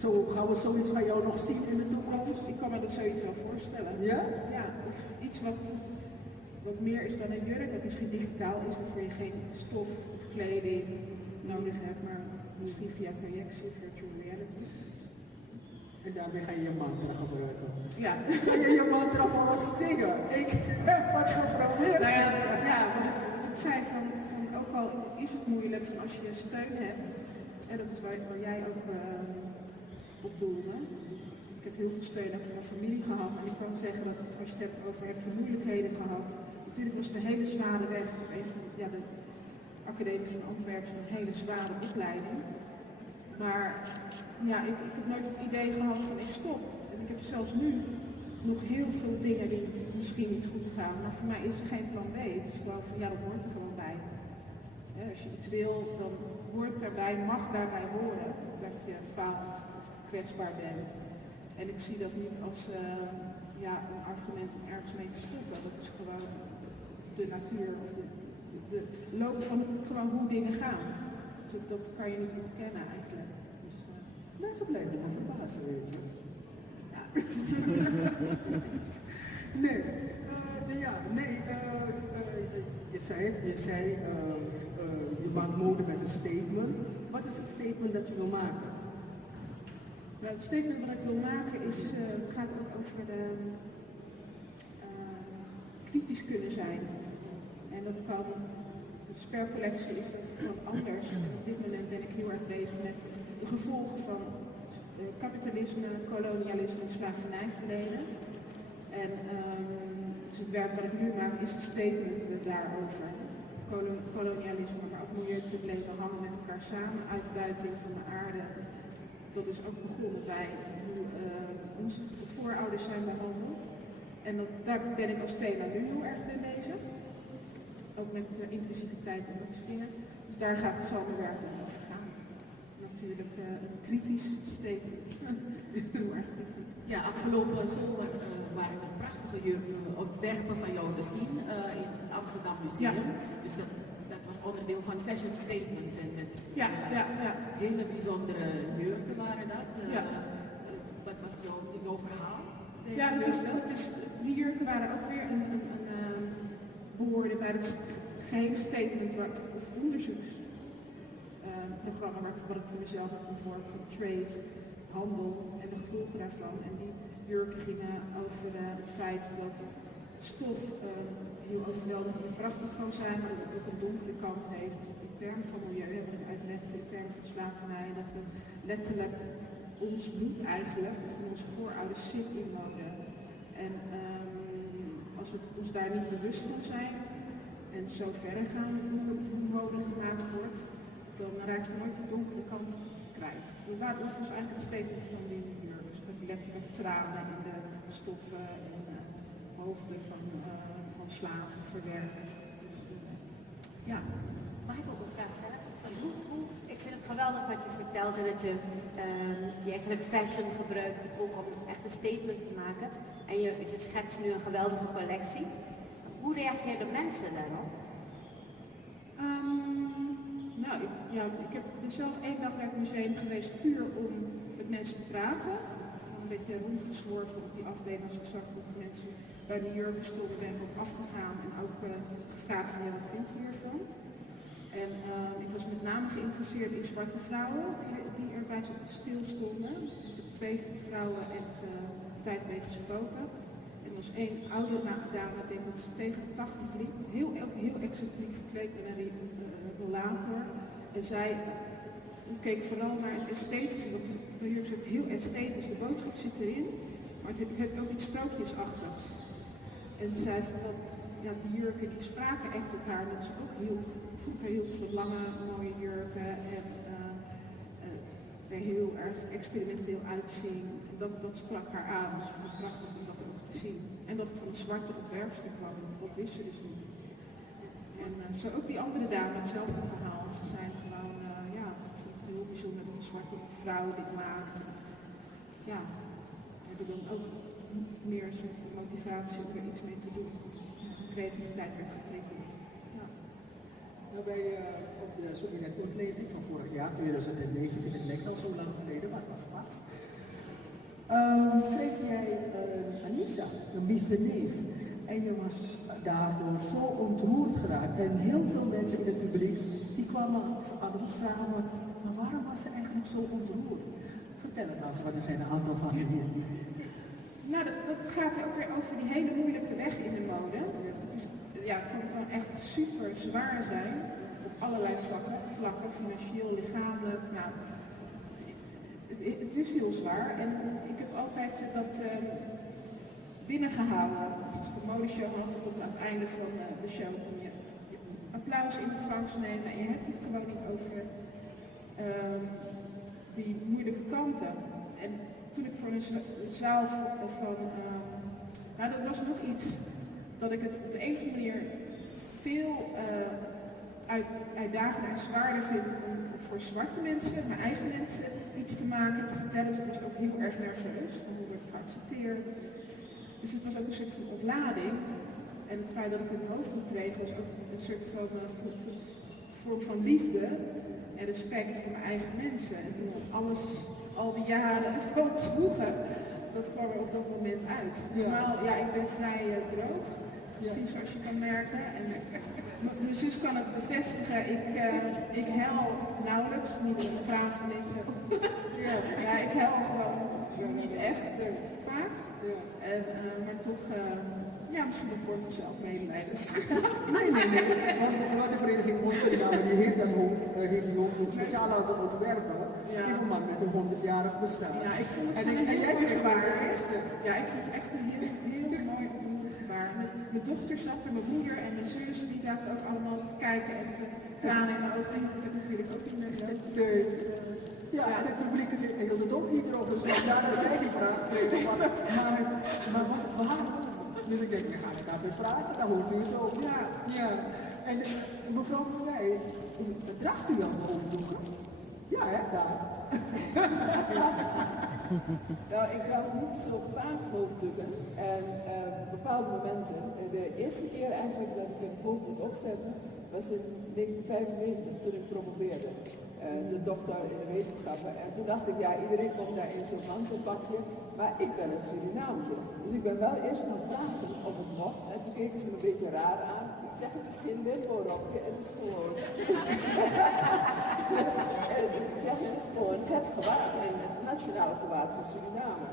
Zo gaan we zoiets van jou nog zien in de toekomst? Ik kan me dat zoiets wel voorstellen. Ja? Ja, of iets wat meer is dan een jurk, dat misschien digitaal is, waarvoor je geen stof of kleding nodig hebt, maar misschien via projectie, virtual reality. En daarmee ga je je mantra gebruiken. Ja. Ga je je mantra voor ons zingen? Ik heb wat geprobeerd. Ik zei van ook al is het moeilijk, van als je steun hebt, en dat is waar jij ook op doelde. Ik heb heel veel steun ook van mijn familie gehad. En ik kan zeggen dat als je het hebt over heb je moeilijkheden gehad. Natuurlijk was het een hele zware weg. De Academie van Antwerpen een hele zware opleiding. Maar ik heb nooit het idee gehad van ik stop. En ik heb zelfs nu nog heel veel dingen die misschien niet goed gaan. Maar voor mij is er geen plan B. Het is gewoon van dat hoort er gewoon bij. Als je iets wil, dan hoort daarbij, mag daarbij horen dat je faalt of kwetsbaar bent. En ik zie dat niet als een argument om ergens mee te stoppen. Dat is gewoon de natuur of de loop van gewoon hoe dingen gaan. Dus dat kan je niet ontkennen eigenlijk. Dus, mensen blijven me verbazen, weet je. Ja. Je zei je maakt mode met een statement. Wat is het statement dat je wil maken? Nou, het statement wat ik wil maken is, het gaat ook over kritisch kunnen zijn. En dat kan, dus per collectie is dat wat anders. En op dit moment ben ik heel erg bezig met de gevolgen van kapitalisme, kolonialisme en slavernijverleden. En dus het werk wat ik nu maak is een statement daarover. Kolonialisme, maar ook milieuproblemen hangen met elkaar samen. Uitbuiting van de aarde. Dat is ook begonnen bij hoe onze voorouders zijn behandeld. En daar ben ik als thema nu heel erg mee bezig. ook met inclusiviteit en dat soort dingen. Dus daar gaat het samenwerken over gaan. Natuurlijk een kritisch statement. Heel erg kritisch. Ja, afgelopen zomer waren er prachtige ontwerpen van jou te zien in het Amsterdam Museum. Ja. Dus dat was onderdeel van fashion statements en met hele bijzondere jurken waren dat. Wat was jouw verhaal? Die jurken waren ook weer behoorden bij het gehele statement of onderzoeksprogramma wat ik voor mezelf heb ontworpen van trade, handel en de gevolgen daarvan. En die jurken gingen over het feit dat stof heel overweldigend en prachtig kan zijn, maar dat het ook een donkere kant heeft in termen van milieu. We hebben het uitgelegd in termen van slavernij, dat we letterlijk ons bloed eigenlijk, van onze voorouders, zit in mode. En als we ons daar niet bewust van zijn en zo verder gaan met hoe mode gemaakt wordt, dan raak je nooit de donkere kant kwijt. Dat was eigenlijk het statement van die jurk. Dus dat letterlijk tranen in de stoffen en hoofden van slaven verwerkt. Dus, ja. Mag ik ook een vraag stellen? Ik vind het geweldig wat je vertelt en dat je eigenlijk fashion gebruikt ook om echt een statement te maken. En je schetst nu een geweldige collectie. Hoe reageren mensen daarop? Ik ben zelf 1 dag naar het museum geweest puur om met mensen te praten. Een beetje rondgezworven op die afdeling als ik zag dat de mensen bij de jurken stonden, ben ik op af te gaan en ook gevraagd van wat vind je hiervan? En ik was met name geïnteresseerd in zwarte vrouwen die erbij stil stonden. Ik heb 2 vrouwen echt tijd mee gesproken. En er was 1 oude dame, ik denk dat ze tegen de 80 liep, heel excentriek gekleed met een rollator. En zij keek vooral naar het esthetische, want de jurk is ook heel esthetisch, de boodschap zit erin, maar het heeft ook iets sprookjesachtig. En ze zei van die jurken die spraken echt tot haar, dat ze ook vroeger hield van lange, mooie jurken en er heel erg experimenteel uitzien. En dat sprak haar aan, dus het was prachtig om dat ook te zien. En dat het van een zwarte ontwerpstuk kwam, dat wist ze dus niet. En zo ook die andere dame, hetzelfde verhaal. Ze zijn gewoon, ik vind het heel bijzonder dat een zwarte vrouw dit maakt. Ja, we hebben dan ook meer een soort motivatie om er iets mee te doen. Creativiteit werd geprikkeld. Ja. Nou, op de Souvenirs-lezing van vorig jaar, 2019, het lijkt al zo lang geleden, maar het was pas. Kreeg jij Anissa, een Miss de Neef. En je was daardoor zo ontroerd geraakt. En heel veel mensen in het publiek die kwamen aan ons vragen, maar waarom was ze eigenlijk zo ontroerd? Vertel het als, want er zijn een aantal van ze hier. Nou, dat gaat ook weer over die hele moeilijke weg in de mode. Het kan gewoon echt super zwaar zijn op allerlei vlakken, financieel, lichamelijk. Nou, het is heel zwaar en ik heb altijd dat binnengehouden. Als ik een modeshow had, op aan het einde van de show kon je applaus in ontvangst nemen en je hebt het gewoon niet over die moeilijke kanten. En toen ik voor een zaal van, dat was nog iets dat ik het op de een of andere manier veel uitdagender en zwaarder vind om voor zwarte mensen, mijn eigen mensen, iets te maken, te vertellen. Dus ik was ook heel erg nerveus van hoe wordt het geaccepteerd. Dus het was ook een soort van ontlading. En het feit dat ik het mogelijk kreeg was ook een soort van vorm van liefde en respect voor mijn eigen mensen. En toen al die jaren gewoon zwoegen, dat kwam er op dat moment uit. Terwijl, ik ben vrij droog, misschien zoals je kan merken. En mijn zus kan het bevestigen, ik huil nauwelijks, niet dat het graven is. Ik huil gewoon niet echt, vaak. Maar toch, misschien een vorm van zelfmedelijden. Nee. Want de vereniging Suriname die heeft die ook speciaal laten ontwerpen. Die verband met een 100-jarig bestaan. Ja, ik vond het en jij kreeg maar de eerste. Ja, ik vond het echt een heel mooi gebaar. Mijn dochter zat er, mijn moeder en mijn zus, die zaten ook allemaal te kijken en tranen in mijn ogen. Dat heb ik natuurlijk ook niet meer gedaan. En het publiek hield het ook niet erop, dus we daar een beetje vraag kregen. Maar waarom? Dus ik denk, we gaan het daarbij vragen, dan hoort u het ook. Ja. En mevrouw Marij, draagt u dan hoofddoeken? Ja, hè, daar. Nou, ik draag niet zo vaak hoofddoeken. En bepaalde momenten. De eerste keer eigenlijk dat ik een hoofddoek opzette, was in 1995 toen ik promoveerde. De dokter in de wetenschappen. En toen dacht ik, ja, iedereen komt daar in zo'n mantelpakje. Maar ik ben een Surinaamse. Dus ik ben wel eerst gaan vragen of het mocht. En toen keek ze me een beetje raar aan. Ik zeg, het is geen limbo-rokje, het is gewoon... ik zeg, het is gewoon het gewaad, het nationale gewaad van Suriname.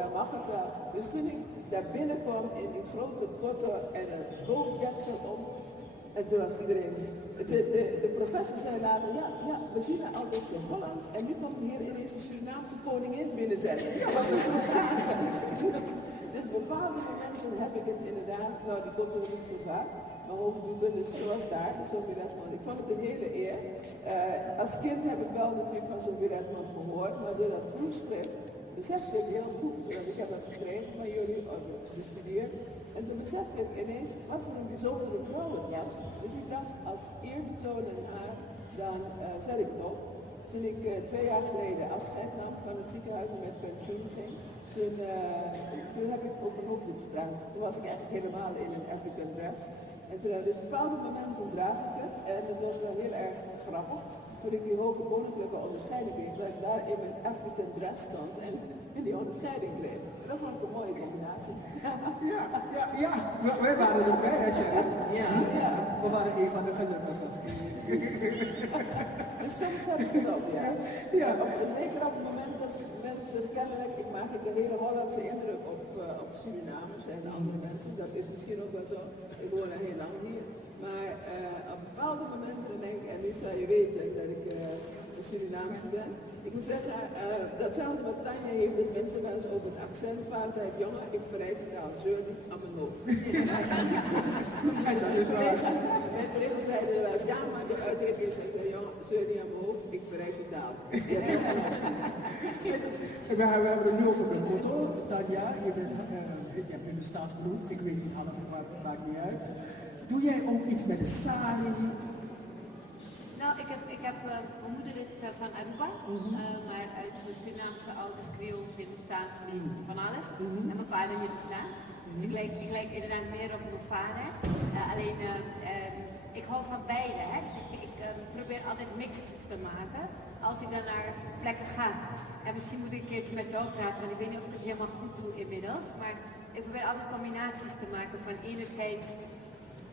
Dan mag het wel. Dus toen ik daar binnenkwam in die grote kotter en een bovendeksel om. En toen was iedereen... De professor zei later, ja, we zien er altijd zo Hollands. En nu komt hier ineens een Surinaamse koningin binnenzetten. Dat was een vraag. Dus bepaalde momenten heb ik het inderdaad, nou die komt er niet zo vaak. Maar hoofddoeken, dus zoals daar, Sophie Redmond. Ik vond het een hele eer. Als kind heb ik wel natuurlijk van Sophie Redmond gehoord, maar door dat proefschrift besefte ik heel goed, zodat ik heb dat gekregen van jullie, gestudeerd. En toen besefte ik ineens wat voor een bijzondere vrouw het was. Dus ik dacht, als eerbetoon aan haar, dan zet ik het op. Toen ik 2 jaar geleden afscheid nam van het ziekenhuis en met pensioen ging, toen heb ik ook een hoofddoek gedragen. Toen was ik eigenlijk helemaal in een African dress. En toen dus bepaalde momenten draag ik het. En het was wel heel erg grappig. Toen ik die hoge koninklijke onderscheiding kreeg, dat ik daar in mijn African dress stond en die onderscheiding kreeg. Dat vond ik een mooie combinatie. Ja, wij waren erbij, hè, Sheriff? Ja. We waren een van de gelukkigen. Dus soms heb ik het ook, ja. Zeker op het moment dat mensen kennelijk, ik maak een hele Hollandse indruk op Surinamers en andere mensen. Dat is misschien ook wel zo. Ik woon al heel lang hier. Maar op bepaalde momenten denk ik, en nu zou je weten dat ik een Surinaamse ben. Ik moet zeggen, datzelfde wat Tanja heeft, dat mensen wel eens over het accent van, zei ik, jongen, ik verrijd het al, zeur niet aan mijn hoofd. Dat is waar. Mijn collega's zeiden wel eens, ja, maar de uitdrukking is, ik zei, jongen, zeur niet aan mijn hoofd, ik verrijd het al. We hebben het nu over de foto. Tanja, je hebt in de staatsbloed, ik weet niet alles, maar het maakt niet uit. Doe jij ook iets met de sari? Nou, mijn moeder is van Aruba, maar uit Surinaamse ouders, Creools, Hindoestaans, van alles. En mijn vader Hindoestaan. Dus ik lijk inderdaad meer op mijn vader. Alleen, ik hou van beide, hè. Dus ik probeer altijd mixes te maken als ik dan naar plekken ga. En misschien moet ik een keertje met jou praten, want ik weet niet of ik het helemaal goed doe inmiddels. Maar ik probeer altijd combinaties te maken van enerzijds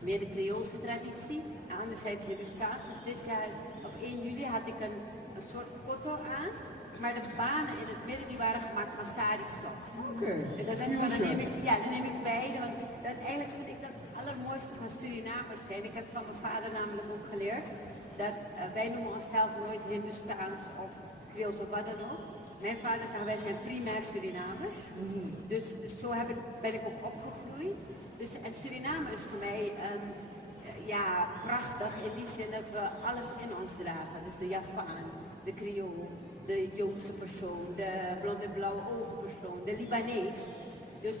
meer de Creoolse traditie en anderzijds Hindoestaans. Dus dit jaar op 1 juli had ik een soort kotto aan, maar de banen in het midden die waren gemaakt van sari-stof. Oké. En dan neem ik beide, want eigenlijk vind ik dat het allermooiste van Surinamers zijn. Ik heb van mijn vader namelijk ook geleerd dat wij noemen onszelf nooit Hindoestaans of Creools of wat dan ook. Mijn vader zegt, wij zijn primair Surinamers. Dus zo ben ik ook opgegroeid. Dus, en Suriname is voor mij prachtig in die zin dat we alles in ons dragen. Dus de Javaan, de Creool, de Joodse persoon, de blonde blauwe ogen persoon, de Libanees. Dus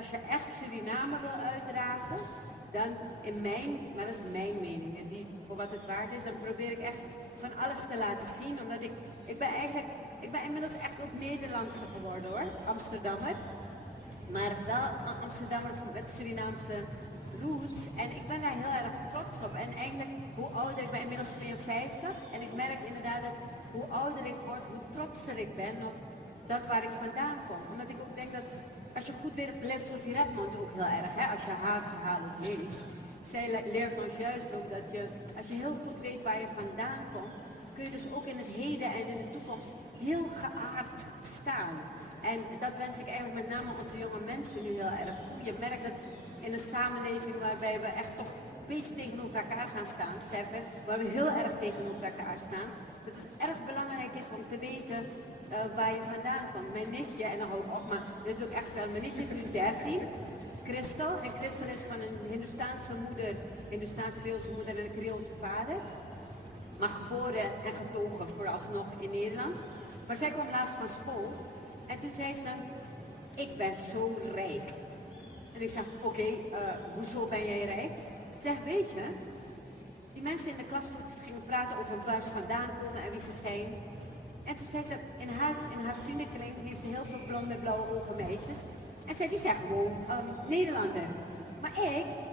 als je echt Suriname wil uitdragen, dan maar dat is mijn mening en die voor wat het waard is, dan probeer ik echt van alles te laten zien. Omdat ik ben inmiddels echt ook Nederlandse geworden hoor, Amsterdammer. Maar wel een Amsterdammer met Surinaamse roots. En ik ben daar heel erg trots op. En eigenlijk, hoe ouder ik ben, inmiddels 52. En ik merk inderdaad dat hoe ouder ik word, hoe trotser ik ben op dat waar ik vandaan kom. Omdat ik ook denk dat, als je goed weet, dat leert Sophie Redmond ook heel erg. Hè? Als je haar verhaal ook leest. Zij leert ons juist ook dat als je heel goed weet waar je vandaan komt, kun je dus ook in het heden en in de toekomst heel geaard staan. En dat wens ik eigenlijk met name onze jonge mensen nu heel erg toe. Je merkt dat in een samenleving waarbij we echt toch een beetje tegenover elkaar gaan staan, sterker, waar we heel erg tegenover elkaar staan, dat het erg belangrijk is om te weten waar je vandaan komt. Mijn nichtje, en dan hou ik op, maar dit is ook echt veel, mijn nichtje is nu 13, Christel. En Christel is van een Hindoestaanse moeder, Hindoestaans-Creoolse moeder en een Creoolse vader. Maar geboren en getogen vooralsnog in Nederland. Maar zij kwam laatst van school. En toen zei ze, ik ben zo rijk. En ik zei, oké, hoezo ben jij rijk? Zeg, weet je, die mensen in de klas gingen praten over waar ze vandaan komen en wie ze zijn. En toen zei ze, in haar vriendenkring heeft ze heel veel blonde, blauwe ogen meisjes. En zij die zeggen gewoon Nederlander. Maar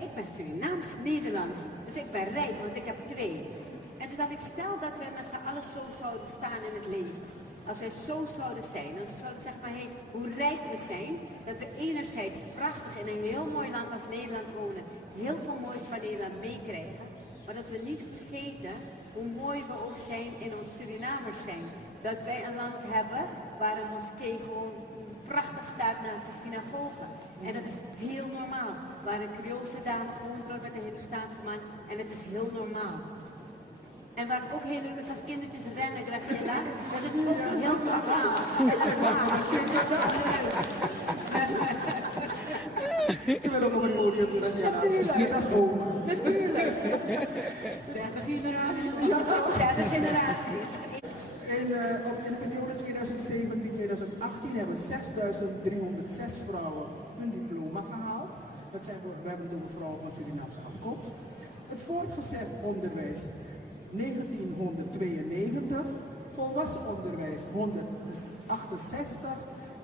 ik ben Surinaams-Nederlands. Dus ik ben rijk, want ik heb 2. En toen dacht ik, stel dat we met z'n allen zo zouden staan in het leven. Als wij zo zouden zijn, dan zouden we zeggen van hé, hoe rijk we zijn. Dat we enerzijds prachtig in een heel mooi land als Nederland wonen. Heel veel moois van Nederland meekrijgen. Maar dat we niet vergeten hoe mooi we ook zijn in ons Surinamers zijn. Dat wij een land hebben waar een moskee gewoon prachtig staat naast de synagoge. En dat is heel normaal. Waar een Creoolse dame gewoond wordt met een Hindoestaanse man. En het is heel normaal. En waar het ook heel leuk is als kindertjes rennen, Graciela, dat is ook heel normaal. Ze willen ook op het podium, Graciela. Natuurlijk. Dat is ook. Natuurlijk. Derde generatie. In de periode 2017-2018 hebben 6.306 vrouwen hun diploma gehaald. We hebben het over vrouwen van Surinaamse afkomst. Het voortgezet onderwijs 1992, volwassen onderwijs 168,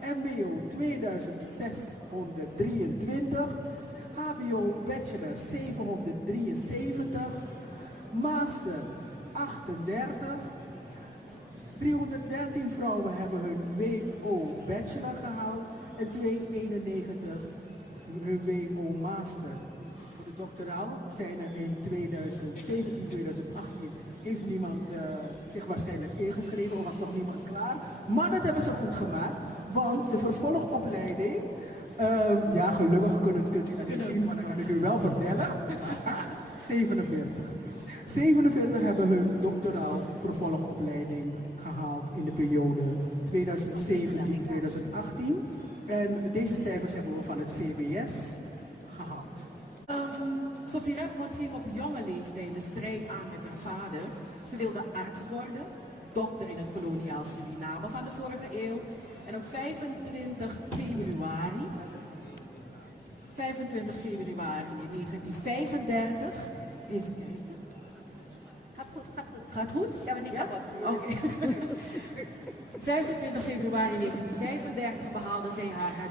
MBO 2623, HBO Bachelor 773, Master 38, 313 vrouwen hebben hun WO Bachelor gehaald en 291 hun WO Master. Voor de doctoraal zijn er in 2017, 2018 heeft niemand zich waarschijnlijk ingeschreven, of was nog niemand klaar. Maar dat hebben ze goed gemaakt, want de vervolgopleiding, ja gelukkig kunt u dat niet zien, maar dat kan ik u wel vertellen, 47. 47 hebben hun doctoraal vervolgopleiding gehaald in de periode 2017-2018. En deze cijfers hebben we van het CBS gehaald. Sophie Redmond ging op jonge leeftijd de strijd aan met haar vader. Ze wilde arts worden, dokter in het koloniaal Suriname van de vorige eeuw. En op 25 februari 1935 Gaat goed? Ja, maar niet kapot. Oké. 25 februari 1935 behaalde zij haar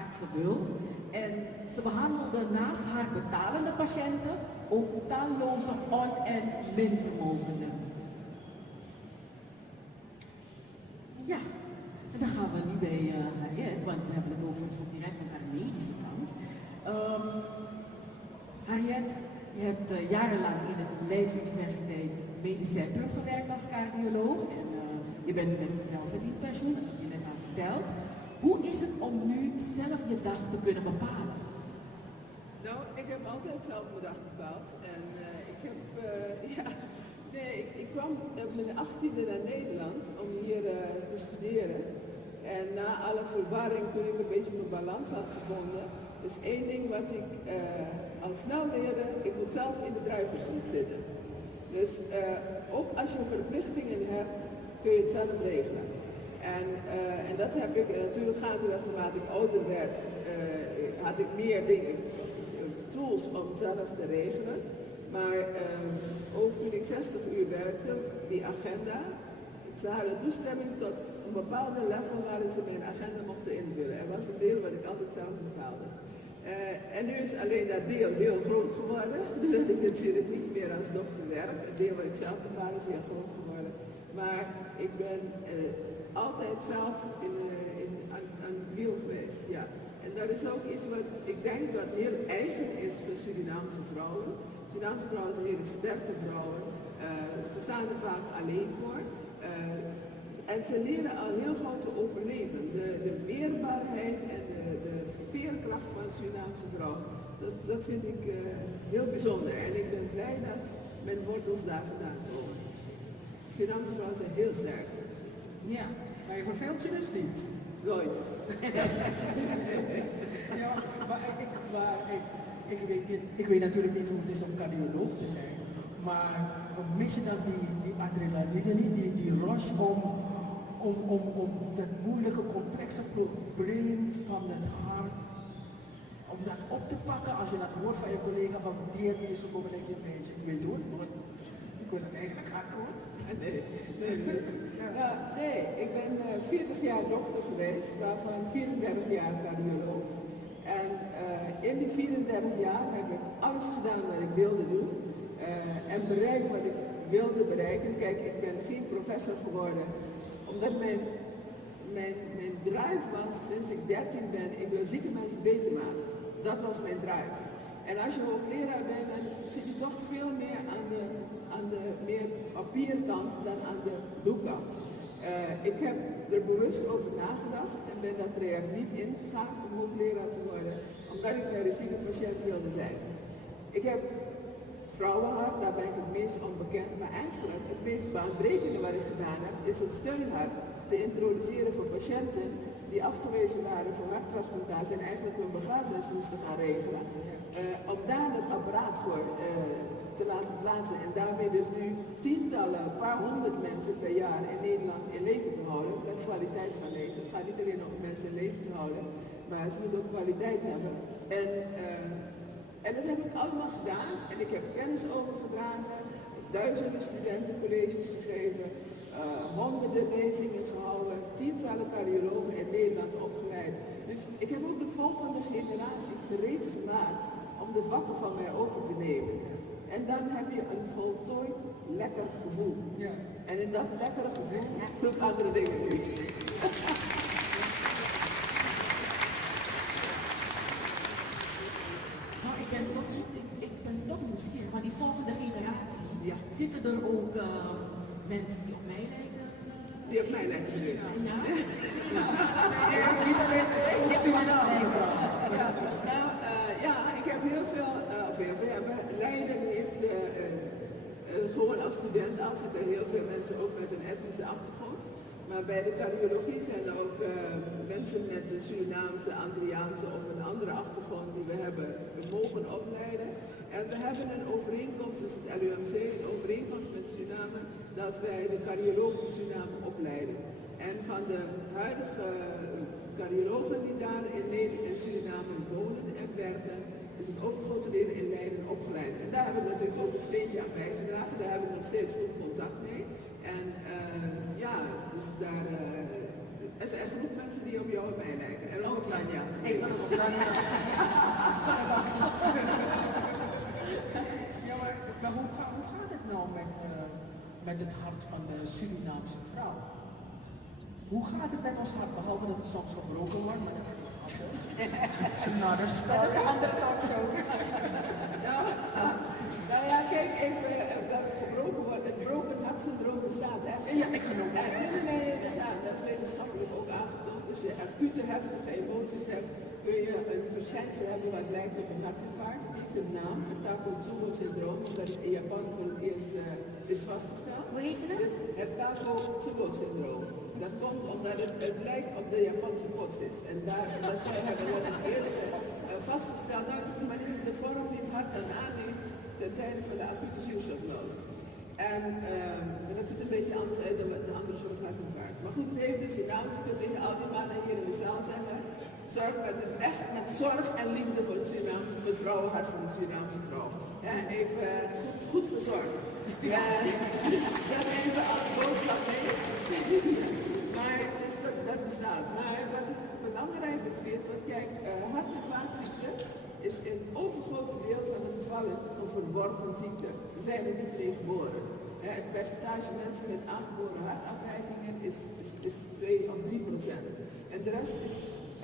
artsenbul. En ze behandelde naast haar betalende patiënten ook talloze on- en minvermogenden. Ja, en dan gaan we nu bij Harriet, want we hebben het over Sophie Redmond, haar medische kant. Harriet, je hebt jarenlang in het Leids Universiteit Medisch Centrum gewerkt als cardioloog en je bent met welverdiend pensioen, dat heb je net al verteld. Hoe is het om nu zelf je dag te kunnen bepalen? Nou, ik heb altijd zelf mijn dag bepaald en ik kwam op mijn 18e naar Nederland om hier te studeren. En na alle verwarring, toen ik een beetje mijn balans had gevonden, is één ding wat ik al snel leerde, ik moet zelf in de driver's zitten. Dus ook als je verplichtingen hebt, kun je het zelf regelen. En dat heb ik, en natuurlijk gaandeweg naarmate ik ouder werd, had ik meer dingen, tools om zelf te regelen. Maar ook toen ik 60 uur werkte, die agenda, ze hadden toestemming tot een bepaalde level waarin ze mijn agenda mochten invullen. Er was een deel wat ik altijd zelf bepaalde. En nu is alleen dat deel heel groot geworden, doordat ik natuurlijk niet meer als dokter werk. Het deel wat ik zelf bepaal is heel groot geworden. Maar ik ben altijd zelf aan het wiel geweest, ja. En dat is ook iets wat ik denk wat heel eigen is voor Surinaamse vrouwen. Surinaamse vrouwen zijn hele sterke vrouwen. Ze staan er vaak alleen voor. En ze leren al heel gauw te overleven. De weerbaarheid en de veerkracht van de Surinaamse vrouw, dat vind ik heel bijzonder. En ik ben blij dat mijn wortels daar vandaan komen. Surinaamse vrouwen zijn heel sterk. Ja. Maar je verveelt je dus niet. Nooit. Ja, ik weet natuurlijk niet hoe het is om cardioloog te zijn. Maar mis je dan die adrenaline niet, die rush om dat moeilijke, complexe probleem van het hart, om dat op te pakken als je dat hoort van je collega van die en die is gekomen, denk je, nee, ik weet hoe het moet. Ik wil het eigenlijk gaan doen. Nee, ik ben 40 jaar dokter geweest, waarvan 34 jaar cardioloog. En in die 34 jaar heb ik alles gedaan wat ik wilde doen en bereikt wat ik wilde bereiken. Kijk, ik ben geen professor geworden, omdat mijn drive was sinds ik 13 ben, ik wil zieke mensen beter maken. Dat was mijn drive. En als je hoogleraar bent, dan zit je toch veel meer aan de meer papierkant dan aan de doekkant. Ik heb er bewust over nagedacht en ben dat traject niet ingegaan om hoogleraar te worden, omdat ik bij de zieke patiënt wilde zijn. Ik heb vrouwen gehad, daar ben ik het meest onbekend, maar eigenlijk het meest baanbrekende wat ik gedaan heb, is het steunhart te introduceren voor patiënten die afgewezen waren voor harttransplantatie en eigenlijk hun begrafenis moesten gaan regelen. Om daar het apparaat voor te laten plaatsen en daarmee dus nu tientallen, een paar honderd mensen per jaar in Nederland in leven te houden, met kwaliteit van leven. Het gaat niet alleen om mensen in leven te houden, maar ze moeten ook kwaliteit hebben. En dat heb ik allemaal gedaan en ik heb kennis overgedragen, duizenden studentencolleges gegeven, honderden lezingen gehouden, tientallen cardiologen in Nederland opgeleid. Dus ik heb ook de volgende generatie gereed gemaakt om de vakken van mij over te nemen. En dan heb je een voltooid lekker gevoel. Ja. En in dat lekkere gevoel doe ik andere dingen nu. Nou, ik ben toch nieuwsgierig, maar die volgende generatie, Ja. zitten er ook mensen die op mij lijken? Die op mij lijkt ze Ja? Niet alleen ook Surinaamse vrouwen. Ja, ik heb heel veel, Leiden heeft gewoon als student al zitten heel veel mensen ook met een etnische achtergrond. Maar bij de cardiologie zijn er ook mensen met een Surinaamse, Antilliaanse of een andere achtergrond die we mogen opleiden. En we hebben een overeenkomst, dus het LUMC, een overeenkomst met Suriname, dat wij de cardiologen van Suriname opleiden. En van de huidige cardiologen die daar in Suriname wonen en werken, is het overgrote deel in Leiden opgeleid. En daar hebben we natuurlijk ook een steentje aan bijgedragen, daar hebben we nog steeds goed contact mee. En dus daar er zijn genoeg mensen die op jou en mij lijken. En ook op Tanja. Ik ben ook op Tanja. Ja, maar hoe gaat het nou met het hart van de Surinaamse vrouw? Hoe gaat het met ons hart? Behalve dat het soms gebroken wordt, maar dat is iets anders. It's another story. Dat is een andere talkshow. Nou ja, kijk even dat het gebroken wordt. Het broken heart syndroom bestaat echt. Ja, ik geloof het. Nee, het bestaat. Dat is wetenschappelijk ook aangetoond. Als je acute heftige emoties hebt, kun je een verschijnsel hebben wat lijkt op een hartinfarct. De naam, het Takotsubo-syndroom, dat in Japan voor het eerst is vastgesteld. Hoe heet het? Dus het Takotsubo-syndroom. Dat komt omdat het lijkt op de Japanse potvis. En dat zij hebben dat het eerste vastgesteld. Nou, dat is de manier, de vorm die het hart dan aanneemt ten tijde van de acute zuurstofnood. En dat ziet een beetje anders uit dan de andere soort hartinfarct. Maar goed, het heeft dus hinaus, ik kan tegen al die mannen hier in de zaal zeggen, zorg met zorg en liefde voor het vrouwenhart van de Surinaamse vrouw. Ja, even goed verzorgen. Dat even als boodschap mee. Maar dus dat bestaat. Maar wat ik belangrijker vind, want kijk, hart- en vaatziekte is in het overgrote deel van de gevallen een verworven ziekte. We zijn er niet mee geboren. Het percentage mensen met aangeboren hartafwijkingen is 2 of 3%. En de rest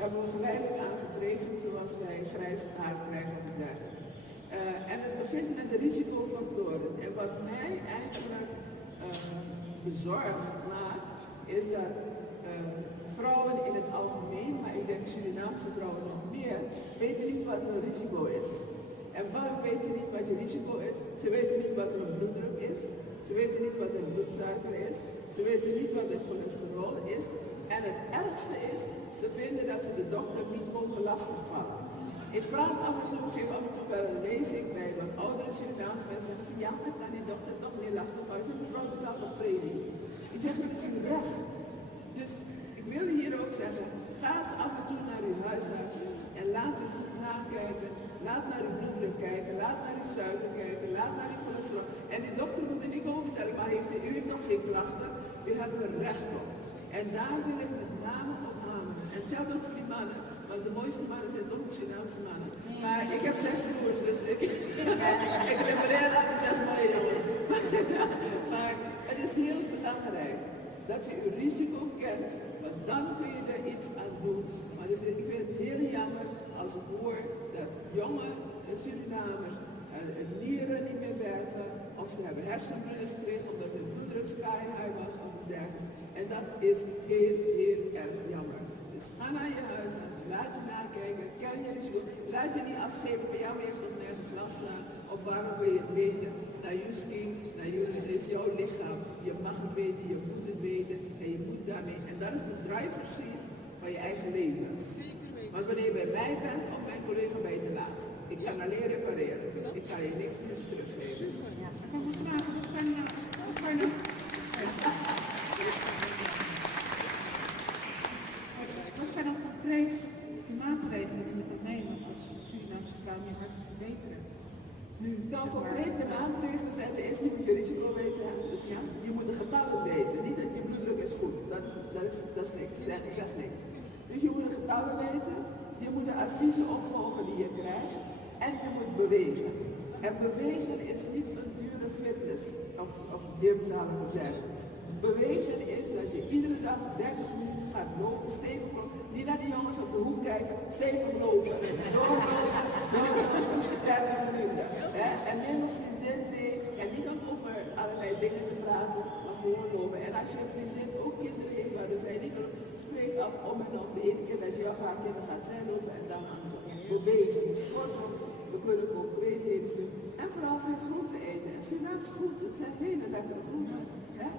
hebben we geleidelijk aangekregen, zoals wij grijs haar krijgen of iets dergelijks. En het begint met de risicofactoren. En wat mij eigenlijk bezorgd maakt, is dat vrouwen in het algemeen, maar ik denk Surinaamse vrouwen nog meer, weten niet wat hun risico is. En waarom weet je niet wat je risico is? Ze weten niet wat hun bloeddruk is. Ze weten niet wat hun bloedsuiker is. Ze weten niet wat hun cholesterol is. En het ergste is, ze vinden dat ze de dokter niet mogen lastigvallen. Ik praat af en toe, geef af en toe wel een lezing bij wat oudere Surinaamse mensen. Zeggen ze, ja, maar kan die dokter toch niet lastigvallen? Ze zeggen, mevrouw betaalt op premie. Ik zeg, het is uw recht. Dus ik wil hier ook zeggen, ga eens af en toe naar uw huisarts en laat u goed nakijken laat naar die suiker kijken, laat naar die cholesterol. En die dokter moet er niet over vertellen, maar u heeft toch geen klachten? U hebt er recht op. En daar wil ik met name op hameren. En tel ook voor die mannen, want de mooiste mannen zijn toch de Surinaamse mannen. Maar ik heb 6 broers, dus ik refereer aan de 6 mooie jongens. Maar het is heel belangrijk dat je uw risico kent, want dan kun je er iets aan doen. Maar ik vind het heel jammer als ik hoor dat jonge Surinamers hun nieren niet meer werken, of ze hebben hersenbloeding gekregen omdat hun bloeddruk sky high was of iets dergelijks. En dat is heel, heel erg jammer. Dus ga naar je huis en laat je nakijken, ken je risico. Laat je niet afschepen van ja, maar je hebt nog nergens last van. Of waarom wil je het weten? Naar je skin, naar je, het is jouw lichaam. Je mag het weten, je moet het weten en je moet daarmee. En dat is de driver's seat van je eigen leven. Want wanneer je bij mij bent of mijn collega ben je te laat. Ik kan alleen repareren. Ik kan je niks nieuws teruggeven. Ja. Ik kan me vragen, wat zijn nou concreet maatregelen die je kunt nemen als Surinaamse vrouw om je hart te verbeteren? Nou, concrete maatregelen zijn de eerste, je moet je risico weten. Dus je moet de getallen weten. Niet dat je bloeddruk is goed. Dat is niks. Zegt niks. Dus je moet de getallen weten. Je moet de adviezen opvolgen die je krijgt. En je moet bewegen. En bewegen is niet een dure fitness of gym, zal ik gezegd. Bewegen is dat je iedere dag 30 minuten gaat lopen, stevig lopen. Niet naar die jongens op de hoek kijken, stevig lopen. Zo lopen, 30 minuten. En neem een vriendin mee. En niet om over allerlei dingen te praten, maar gewoon lopen. En als je een vriendin ook kinderen heeft, waar er zijn niet, spreek af om en om. De ene keer dat je op haar kinderen gaat zijn lopen en dan andersom. Bewegen, sporten. We kunnen concreetheden doen. En vooral veel groenten eten. En Surinaamse groenten zijn hele lekkere groenten.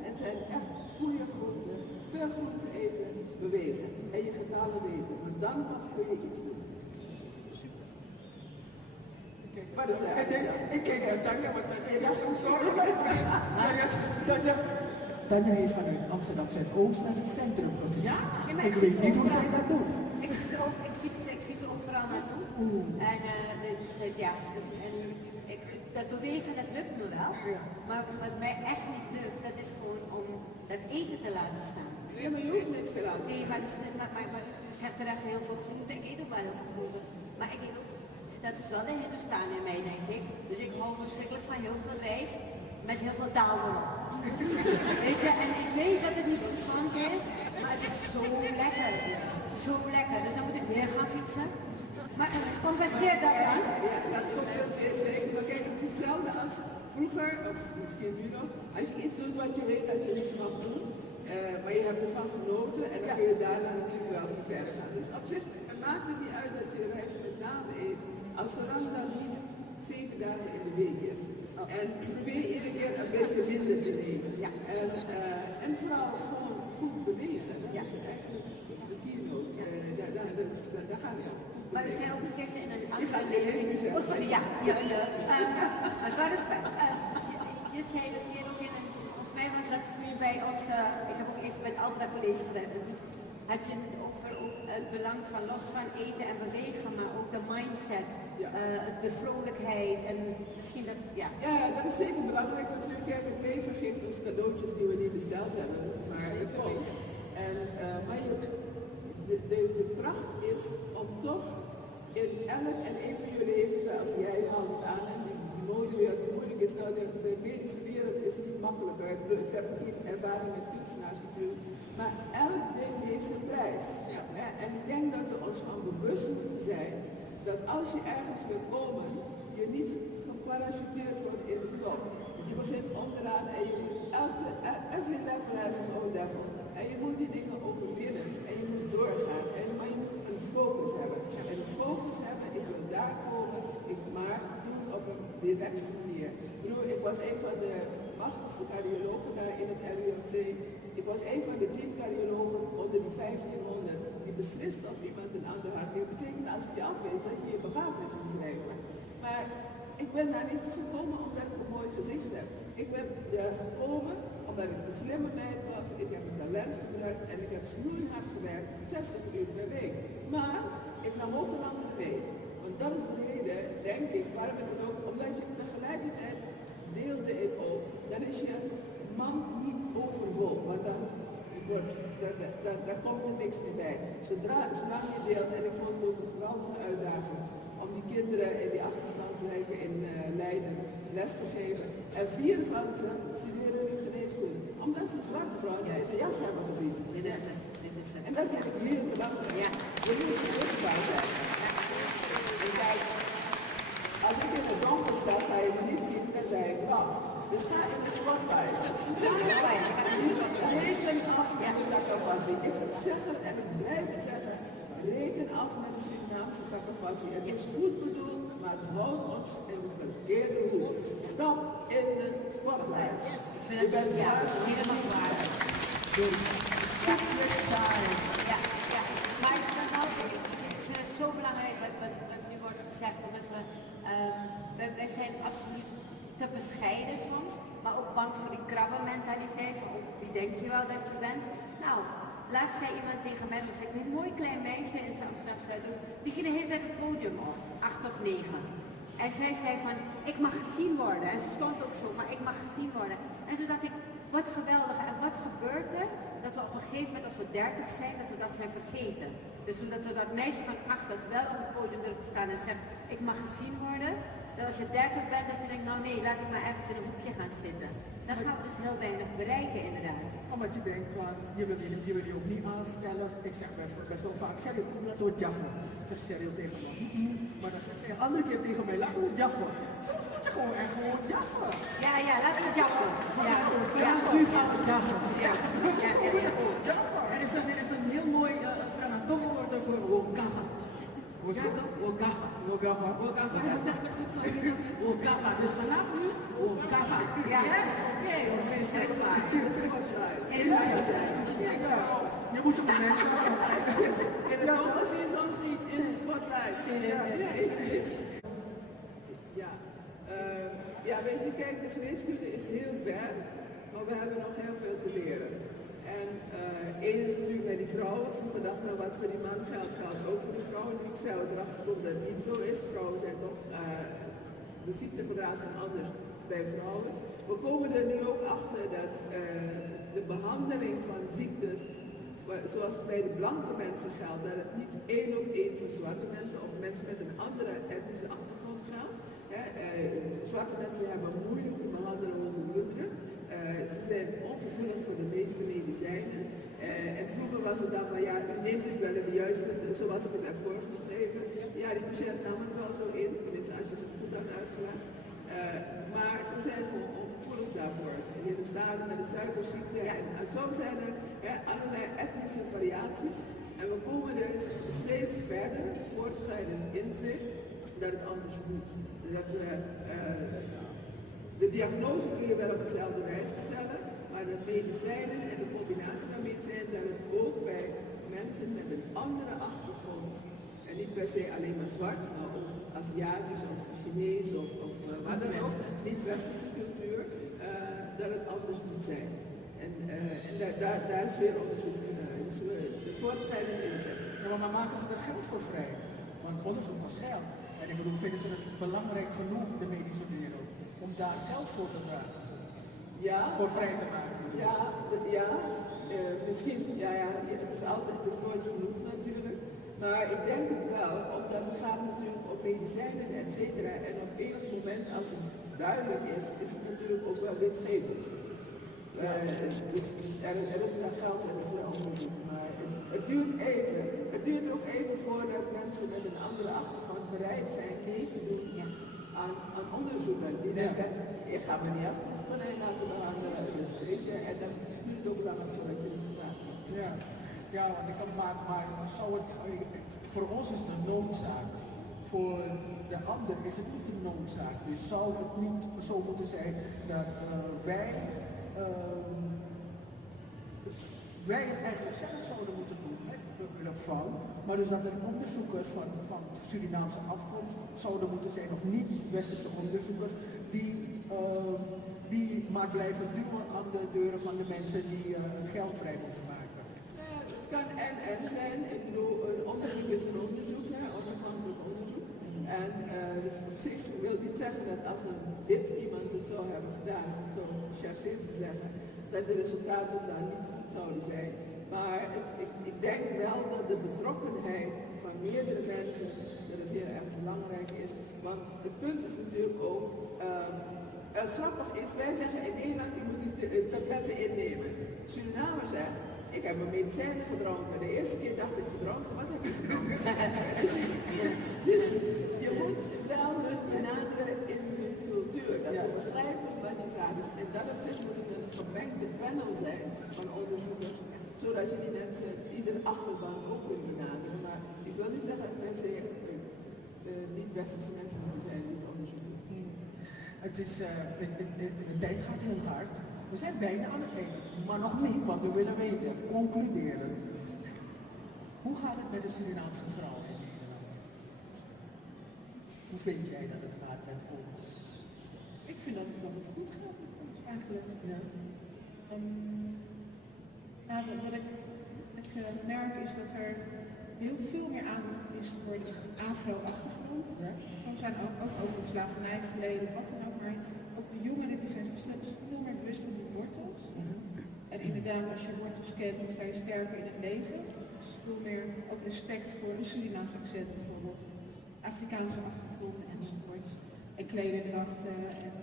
Het zijn echt goede groenten. Veel groenten eten, bewegen. En je getallen weten. Maar dan pas kun je iets doen. Ik kijk naar Tanja, want Tanja is zo zorgelijk. Tanja heeft vanuit Amsterdam Zuidoost naar het centrum gefietst. Ja, ik weet niet hoe zij dat doet. Ik fiets overal naartoe. En dat bewegen, dat lukt me wel. Maar wat mij echt niet lukt, dat is gewoon om dat eten te laten staan. Nee, maar je hoeft niks te laten staan. Nee, maar je zegt er even heel veel groente. Ik eet ook wel heel veel groente. Maar ik eet ook, dat is wel de Hindustan in mij, denk ik. Dus ik hou verschrikkelijk van heel veel rijst met heel veel daal erop. Weet je, en ik weet dat het niet gezond is, maar het is zo lekker. Zo lekker. Dus dan moet ik weer gaan fietsen. Maar compenseer dat dan? Ja, dat compenseert zeker. Maar kijk, het is hetzelfde als vroeger, of misschien nu nog. Als je iets doet wat je weet dat je niet mag doen, maar je hebt ervan genoten en dan kun je daarna natuurlijk wel weer verder gaan. Dus op zich maakt het niet uit dat je de rijst met naam eet, als zolang dat niet 7 dagen in de week is. En probeer iedere keer een beetje minder te nemen. Ja. En vooral gewoon goed bewegen. Dat is eigenlijk de keynote. Daar gaan we aan. Maar u zei ook een keertje in een andere lezing. Oh, sorry, ja. Het was respect. Je zei dat hier ook in een, volgens mij was dat nu bij ons, ik heb ook even bij het Alpda College gewerkt. Had je het over ook het belang van los van eten en bewegen, maar ook de mindset, de vrolijkheid en misschien dat, ja. Ja, dat is zeker belangrijk natuurlijk. Het leven geeft ons cadeautjes die we niet besteld hebben, maar het komt. En, maar de pracht is om toch in elk en een van jullie heeft het, of jij haalt het aan en die modewereld die moeilijk is, nou de medische wereld is niet makkelijker. Ik heb geen ervaring met kunstenaars natuurlijk, maar elk ding heeft zijn prijs. En ik denk dat we ons van bewust moeten zijn dat als je ergens wil komen, je niet geparachuteerd wordt in de top. Je begint onderaan en je moet every level has its own devil. En je moet die dingen overwinnen en je moet doorgaan. Maar je moet een focus hebben. En een focus hebben, ik wil daar komen, maar doe het op een relaxte manier. Ik was een van de machtigste cardiologen daar in het LUMC. Ik was een van de 10 cardiologen onder die 1500 die beslist of iemand een ander hart heeft. Dat betekent als ik je afwees dat je je begrafenis moet regelen. Maar ik ben daar niet gekomen omdat ik een mooi gezicht heb. Ik ben daar gekomen omdat ik een slimme meid was. Ik heb mijn talent gebruikt en ik heb snoeihard gewerkt, 60 uur per week. Maar ik nam ook een ander mee. Want dat is de reden denk ik, waarom ik het ook, omdat je tegelijkertijd deelde ik ook, dan is je man niet overvol, want dan daar komt er niks meer bij. Zolang je deelt, en ik vond het ook een geweldige uitdaging om die kinderen in die achterstandswijken in Leiden les te geven. En 4 van ze studeren nu geneeskunde, omdat ze zwarte vrouwen in de jas hebben gezien. En dat vind ik heel belangrijk. Ja. Je moet er zichtbaar zijn. En kijk, als ik in het donker sta, zou je me niet zien, tenzij ik lach. Dus ga in de spotlight. Reken af met de Sakafassie. Ik moet zeggen, en ik blijf het zeggen, reken af met de Surinaamse Sakafassie. Het is goed bedoeld, maar het houdt ons in de verkeerde hoek. Stap in de spotlight. Yes. Je bent helemaal waar. Dus zoek je shine. Ja. Maar ik vind het zo belangrijk wat nu wordt gezegd, omdat wij zijn absoluut te bescheiden soms, maar ook bang voor die krabbenmentaliteit. Van, wie denk je wel dat je bent? Nou, laatst zei iemand tegen mij, dus ik een mooi klein meisje in Amsterdam Zuidoost, die ging de hele tijd het podium op, 8 of 9. En zij zei van, ik mag gezien worden. En ze stond ook zo van, ik mag gezien worden. En toen dacht ik, wat geweldig. En wat gebeurt er? Dat we op een gegeven moment, als we 30 zijn, dat we dat zijn vergeten. Dus omdat we dat meisje van 8 dat wel op het podium durft te staan en zegt, ik mag gezien worden. Dat als je 30 bent, dat je denkt, nou nee, laat ik maar ergens in een hoekje gaan zitten. Dan gaan we dus heel weinig bereiken, inderdaad. Omdat je denkt van, je wil je ook niet aanstellen. Ik zeg best wel vaak, Cheryl, kom laten we jaffen. Zegt Cheryl tegen me. Maar dan zegt ze een andere keer tegen mij, laten we jaffen. Soms moet je gewoon echt gewoon jaffen. Ja, laten we jaffen. Nu gaat het jaffen. Ja. Er is een heel mooi Sranatomo-woord voor Wogava. Ja toch? Wogava. Wogava. Wogava, ja, zeg ik het goed zo? Wogava. Dus vanaf nu, Wogava. Ja. Yes? Oké, we zijn klaar. Je moet je gewoon net In het donker zie je soms niet in de spotlight. Ja, weet je, kijk, de geneeskunde is heel ver, maar we hebben nog heel veel te leren. En één is natuurlijk bij die vrouwen. Vroeger dacht men wat voor die man geldt ook voor die vrouwen. Nu ik zelf erachter kom dat het niet zo is. Vrouwen zijn toch, de ziektegraad zijn anders bij vrouwen. We komen er nu ook achter dat de behandeling van ziektes, zoals het bij de blanke mensen geldt, dat het niet 1 op 1 voor zwarte mensen of mensen met een andere etnische achtergrond geldt. Zwarte mensen hebben moeilijk te behandelen onder bloeddruk. Ze zijn ongevoelig voor de meeste medicijnen. En vroeger was het dan van, ja, u neemt het wel in de juiste, zoals ik het heb voorgeschreven. Ja, die patiënt nam het wel zo in, tenminste als je het goed had uitgelegd. Maar we zijn gewoon ongevoelig daarvoor. Je hebt stadium met de suikerziekte en zo zijn er allerlei etnische variaties. En we komen dus steeds verder, voortschrijdend inzicht, dat het anders moet. Dat we, de diagnose kun je wel op dezelfde wijze stellen, maar de medicijnen en de combinatie van medicijnen, dat het ook bij mensen met een andere achtergrond, en niet per se alleen maar zwart, maar ook Aziatisch of Chinees of wat dan ook, niet-westerse cultuur, dat het anders moet zijn. En daar is weer onderzoek, dus de voortschrijdende inzet. Ja, maar maken ze er geld voor vrij? Want onderzoek kost geld. En ik bedoel, vinden ze het belangrijk genoeg, de medische wereld, om daar geld voor te vragen? Ja. Voor vrij te maken? Misschien, het is nooit genoeg natuurlijk. Maar ik denk het wel, omdat we gaan natuurlijk op medicijnen, et cetera. En op enig moment, als het duidelijk is, is het natuurlijk ook wel winstgevend. Dus er is wel geld en er is wel onderzoek. Maar het duurt even. Het duurt ook even voordat mensen met een andere achtergrond bereid zijn mee te doen aan onderzoeken. Die denken, ik ga me niet als konijn laten behandelen. Dus, weet je, en dan duurt het ook langer voordat je resultaat hebt. Ja, want ik kan maar zou het, voor ons is het een noodzaak. Voor de ander is het niet een noodzaak. Dus zou het niet zo moeten zijn dat wij het eigenlijk zelf zouden moeten doen, van, maar dus dat er onderzoekers van Surinaamse afkomst zouden moeten zijn, of niet-westerse onderzoekers, die maar blijven duwen aan de deuren van de mensen die het geld vrij moeten maken. Het kan en zijn. Ik bedoel, een onderzoek is een onderzoek, onafhankelijk onderzoek. En dus op zich wil niet zeggen dat als een wit iemand het zou hebben gedaan, zo chargeren te zeggen, dat de resultaten dan niet goed zouden zijn. Maar ik denk wel dat de betrokkenheid van meerdere mensen, dat het heel erg belangrijk is. Want het punt is natuurlijk ook, grappig is, wij zeggen in Nederland, je moet die tabletten innemen. Surinamers zeggen, ik heb mijn medicijnen gedronken. De eerste keer dacht ik gedronken, wat heb ik gedronken? Dus je moet wel hun benaderen in hun cultuur, dat ze begrijpen wat je vraagt. Dus in dat opzicht moet het een gemengde panel zijn van onderzoekers, zodat je die mensen, ieder achterban ook kunt benaderen. Maar ik wil niet zeggen dat mensen niet-westerse mensen moeten zijn die het onderzoek doen. De tijd gaat heel hard. We zijn bijna aan het einde, maar nog niet, want we willen weten, concluderen. Hoe gaat het met de Surinaamse vrouw in Nederland? Hoe vind jij dat het gaat met ons? Ik vind dat het goed gaat met ons eigenlijk. Ja. Wat ik merk is dat er heel veel meer aandacht is voor de Afro-achtergrond. Ja. We zijn ook over het slavernijverleden, wat dan ook, maar ook de jongeren die zijn veel meer bewust van die wortels. En inderdaad, als je wortels kent, dan sta je sterker in het leven. Dus veel meer ook respect voor een Surinaams accent bijvoorbeeld, Afrikaanse achtergrond enzovoort. En klederdrachten en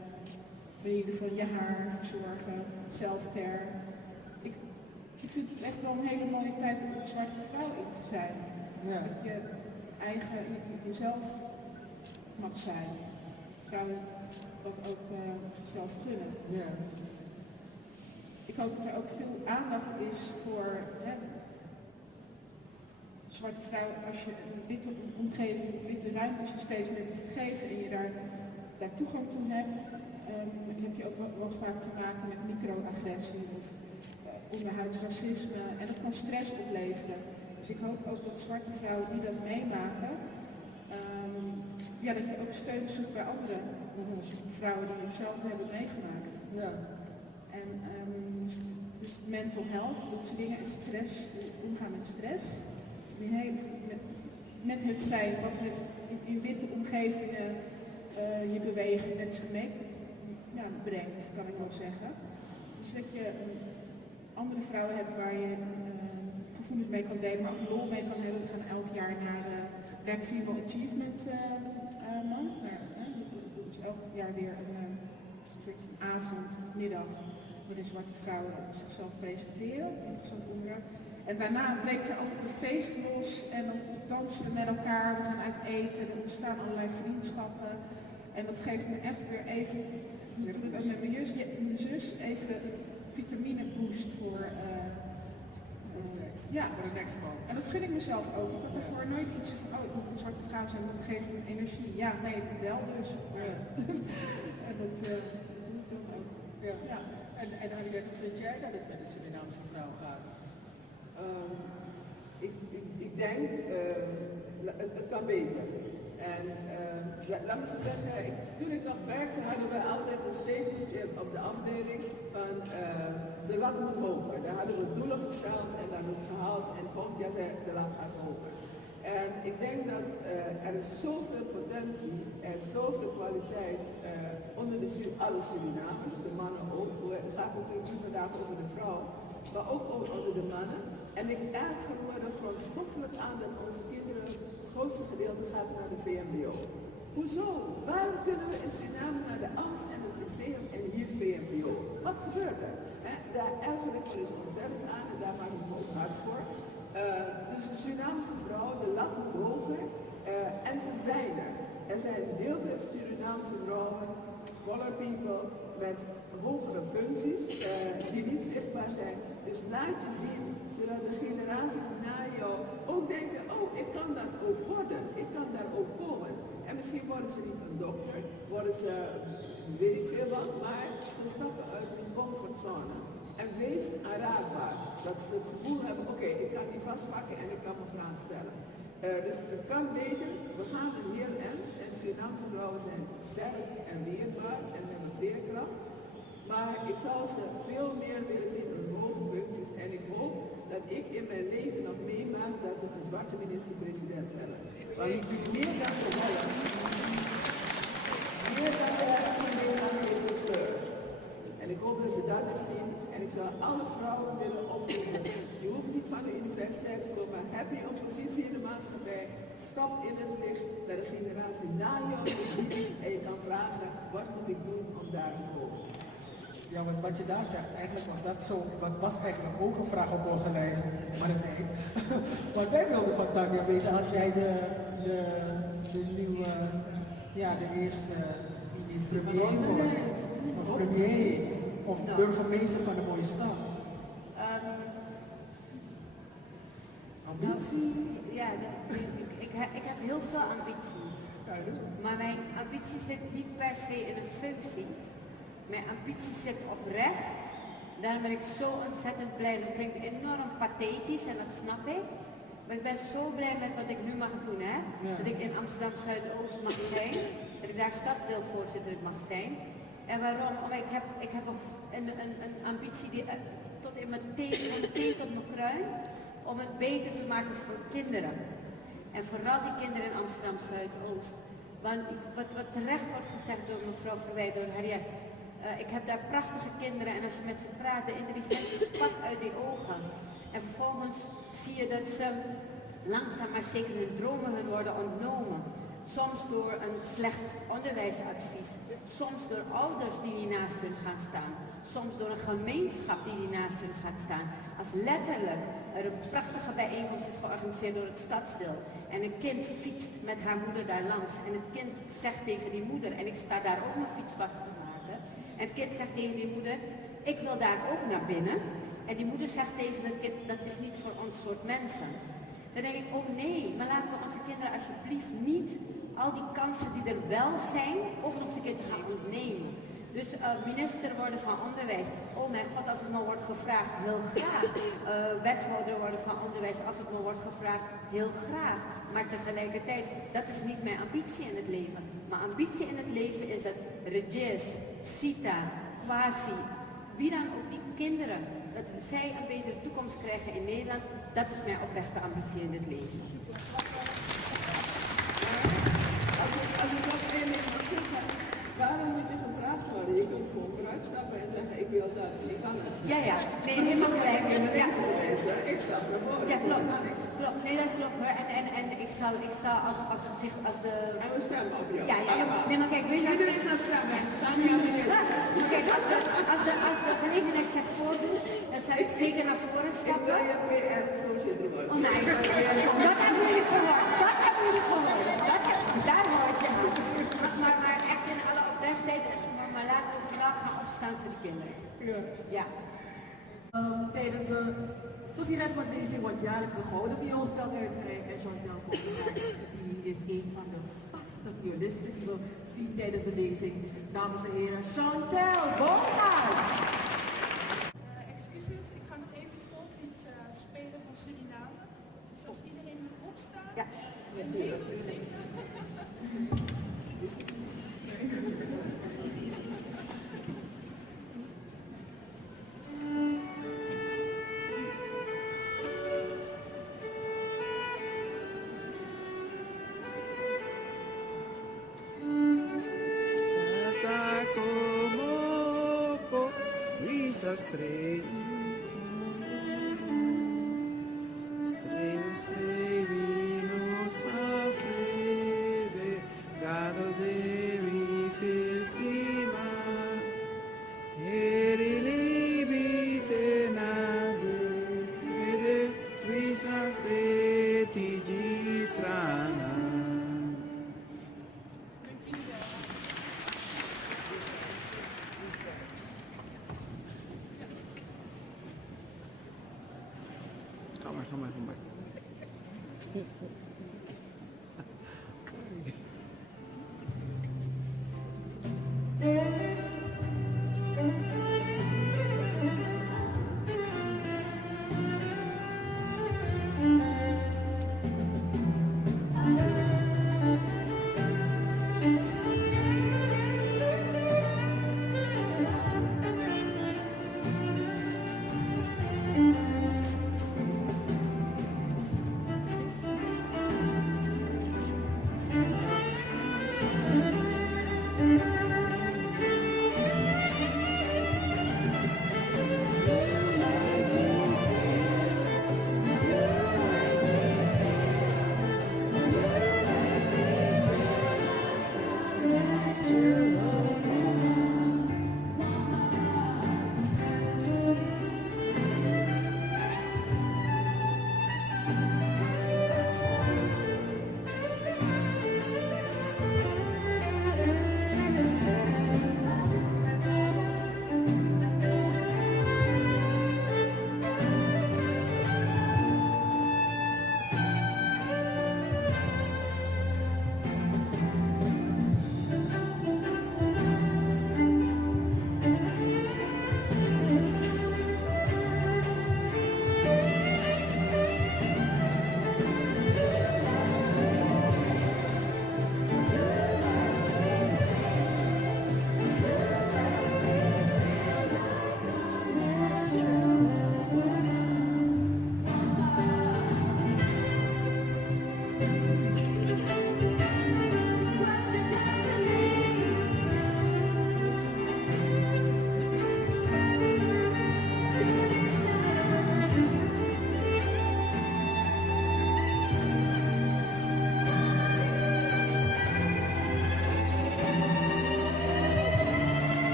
beheerden van je haar, verzorgen, self-care. Ik vind het echt wel een hele mooie tijd om een zwarte vrouw in te zijn. Ja. Dat je jezelf mag zijn. Vrouwen dat ook zichzelf gunnen. Ja. Ik hoop dat er ook veel aandacht is voor zwarte vrouwen. Als je een witte omgeving, witte ruimtes je steeds meer vergeven en je daar toegang toe hebt, heb je ook wel vaak te maken met microagressie of onderhuids racisme. En dat kan stress opleveren. Dus ik hoop ook dat zwarte vrouwen die dat meemaken, dat je ook steun zoekt bij andere vrouwen die hetzelfde hebben meegemaakt. Ja. En dus mental health, dat soort dingen, en stress, omgaan met stress. Met het feit wat het in witte omgevingen je beweging met zich mee brengt, kan ik wel zeggen. Dus dat je andere vrouwen hebt waar je gevoelens mee kan delen, maar ook lol mee kan hebben. We gaan elk jaar naar de Black Female Achievement Month. Dat is elk jaar weer een soort avond of middag waarin zwarte vrouwen zichzelf presenteren. Interessant onderwerp. En daarna breekt er altijd een feest los en dan dansen we met elkaar, we gaan uit eten, er ontstaan allerlei vriendschappen. En dat geeft me echt weer even, ik doe het ook met mijn zus, even een vitamine boost voor voor de next month. En dat gun ik mezelf ook. Ik had ervoor nooit iets van, ik moet een zwarte vrouw zijn, dat geeft me energie. Ja, nee, wel dus. En dat doe ik dan ook. Ja. Ja. En Harriet, hoe vind jij dat het met de Surinaamse vrouw gaat? Ik denk, het kan beter. En laat me zo zeggen, toen ik nog werkte hadden we altijd een statement op de afdeling van de lat moet hoger. Daar hadden we doelen gesteld en dat wordt gehaald en volgend jaar zei de lat gaat hoger. En ik denk dat er is zoveel potentie, er is zoveel kwaliteit onder alle Surinamers, de mannen ook. Het gaat natuurlijk niet vandaag over de vrouw, maar ook onder de mannen. En ik erger me er gewoon stoffelijk aan dat onze kinderen, het grootste gedeelte gaat naar de VMBO. Hoezo? Waarom kunnen we in Suriname naar de AMS en het lyceum en hier VMBO? Wat gebeurt er? Daar erger ik me dus ontzettend aan en daar maak ik me ook hard voor. Dus de Surinaamse vrouwen, de lat moet hoger en ze zijn er. Er zijn heel veel Surinaamse vrouwen, color people, met hogere functies die niet zichtbaar zijn. Dus laat je zien, zodat de generaties na jou ook denken, oh, ik kan dat ook worden, ik kan daar ook komen. En misschien worden ze niet een dokter, worden ze weet ik veel wat, maar ze stappen uit hun comfortzone. En wees aanraakbaar, dat ze het gevoel hebben, oké, ik kan die vastpakken en ik kan me vragen stellen. Dus het kan beter, we gaan een heel eind en Surinaamse vrouwen zijn sterk en weerbaar en hebben veerkracht. Maar ik zou ze veel meer willen zien in hoge functies en ik hoop dat ik in mijn leven nog meemaak dat we een zwarte minister-president hebben. Want meer dan gewonnen. maatschappij. Stap in het licht naar de generatie na jou te zien. En je kan vragen, wat moet ik doen om daar te komen? Ja, wat je daar zegt, eigenlijk was dat zo. Wat was eigenlijk ook een vraag op onze lijst, maar het niet. Want wij wilden van Tanja weten, als jij de nieuwe, ja, de eerste premier wordt, of premier, of burgemeester van een mooie stad. Ambitie? Ja, ik heb heel veel ambitie. Maar mijn ambitie zit niet per se in een functie. Mijn ambitie zit oprecht. Daarom ben ik zo ontzettend blij. Dat klinkt enorm pathetisch en dat snap ik. Maar ik ben zo blij met wat ik nu mag doen. Hè? Ja. Dat ik in Amsterdam Zuidoost mag zijn. Dat ik daar stadsdeelvoorzitter mag zijn. En waarom? Omdat ik heb een ambitie die tot in mijn teen tot mijn kruin. Om het beter te maken voor kinderen. En vooral die kinderen in Amsterdam Zuidoost. Want wat terecht wordt gezegd door mevrouw Verwij, door Harriet. Ik heb daar prachtige kinderen en als je met ze praat, de intelligentie spat uit die ogen. En vervolgens zie je dat ze langzaam maar zeker hun dromen hun worden ontnomen. Soms door een slecht onderwijsadvies. Soms door ouders die niet naast hun gaan staan. Soms door een gemeenschap die naast hun gaat staan. Als letterlijk er een prachtige bijeenkomst is georganiseerd door het stadsdeel. En een kind fietst met haar moeder daar langs. En het kind zegt tegen die moeder, en ik sta daar ook mijn fiets vast te maken. En het kind zegt tegen die moeder, ik wil daar ook naar binnen. En die moeder zegt tegen het kind, dat is niet voor ons soort mensen. Dan denk ik, oh nee, maar laten we onze kinderen alsjeblieft niet al die kansen die er wel zijn, ook nog eens een keertje gaan ontnemen. Dus minister worden van onderwijs, oh mijn god, als het me wordt gevraagd, heel graag. Wethouder worden van onderwijs, als het me wordt gevraagd, heel graag. Maar tegelijkertijd, dat is niet mijn ambitie in het leven. Mijn ambitie in het leven is dat Regis, Sita, Kwasi, wie dan ook, die kinderen, dat zij een betere toekomst krijgen in Nederland, dat is mijn oprechte ambitie in dit leven. Als ik dat één ding mag zeggen, waarom moet je gevraagd worden? Je kunt gewoon vooruitstappen en zeggen, ik wil dat, ik kan het. Ja, nee, helemaal gelijk. Ja. Ik stap ervoor. Ja, klopt. Nee, dat klopt hoor. En ik zal als de... En we stemmen op jou. Ja. Nee, maar kijk, weet je... Iedereen gaat stemmen. Tanja minister. Kijk, als de gelegenheid zich voordoet, dan zal ik zeker naar voren Ik stappen. wil je PR-voorzitter worden. Oh nee, dat hebben jullie gehoord. Daar hoort je aan. Maar echt in alle oprechtheid, maar laten we vooral gaan opstaan voor de kinderen. Ja. Tijdens de Sofie-lezing wordt jaarlijks de Gouden Vioolspel uitgereikt. En Chantal Koppenberg, die is een van de vaste violisten die we zien tijdens de lezing. Dames en heren, Chantal Boomgaard. Excuses, ik ga nog even het volkslied spelen van Suriname. Dus als iedereen moet opstaan, Ja. en mee moet zingen. Strevinos a frede, gado de mi fecima, eri libite nabu, ede risa freti gisrana. Ga maar.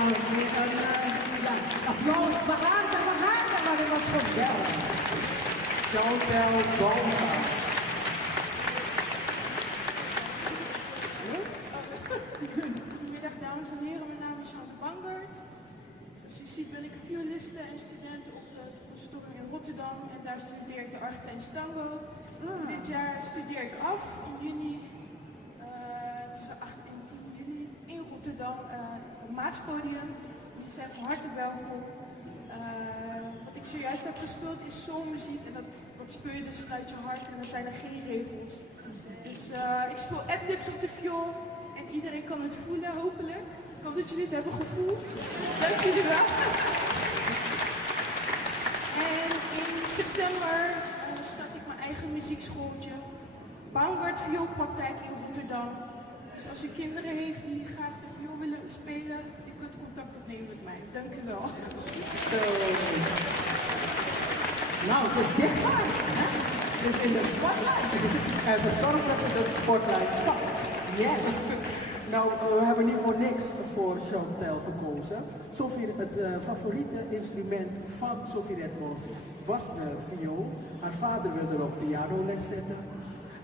dames en heren. Applaus voor haar, maar dat was geweldig. Chantel Bonga. Goedemiddag dames en heren, mijn naam is Chantal Bangert. Zoals u ziet ben ik violiste en student op de Conservatorium in Rotterdam en daar studeer ik de Argentijnse tango. Dit jaar studeer ik af in juni, tussen 8 en 10 juni in Rotterdam op Maaspodium. Jullie zijn van harte welkom. Wat ik zojuist heb gespeeld is soulmuziek en dat speel je dus vanuit je hart en er zijn er geen regels. Dus ik speel adlibs op de viool en iedereen kan het voelen, hopelijk. Ik hoop dat jullie het hebben gevoeld. Dank jullie wel. En in september start ik mijn eigen muziekschooltje. Bangert Vioolpraktijk in Rotterdam. Dus als u kinderen heeft die graag de viool willen spelen, je kunt contact opnemen met mij. Dank u wel. Nou, ze is zichtbaar. Hè? Dus in de spotlight. En ze zorgt dat ze de spotlight pakt. Yes. Nou, we hebben niet voor niks voor Chantel gekozen. Het favoriete instrument van Sophie Redmond was de viool. Haar vader wilde er op pianoles zetten.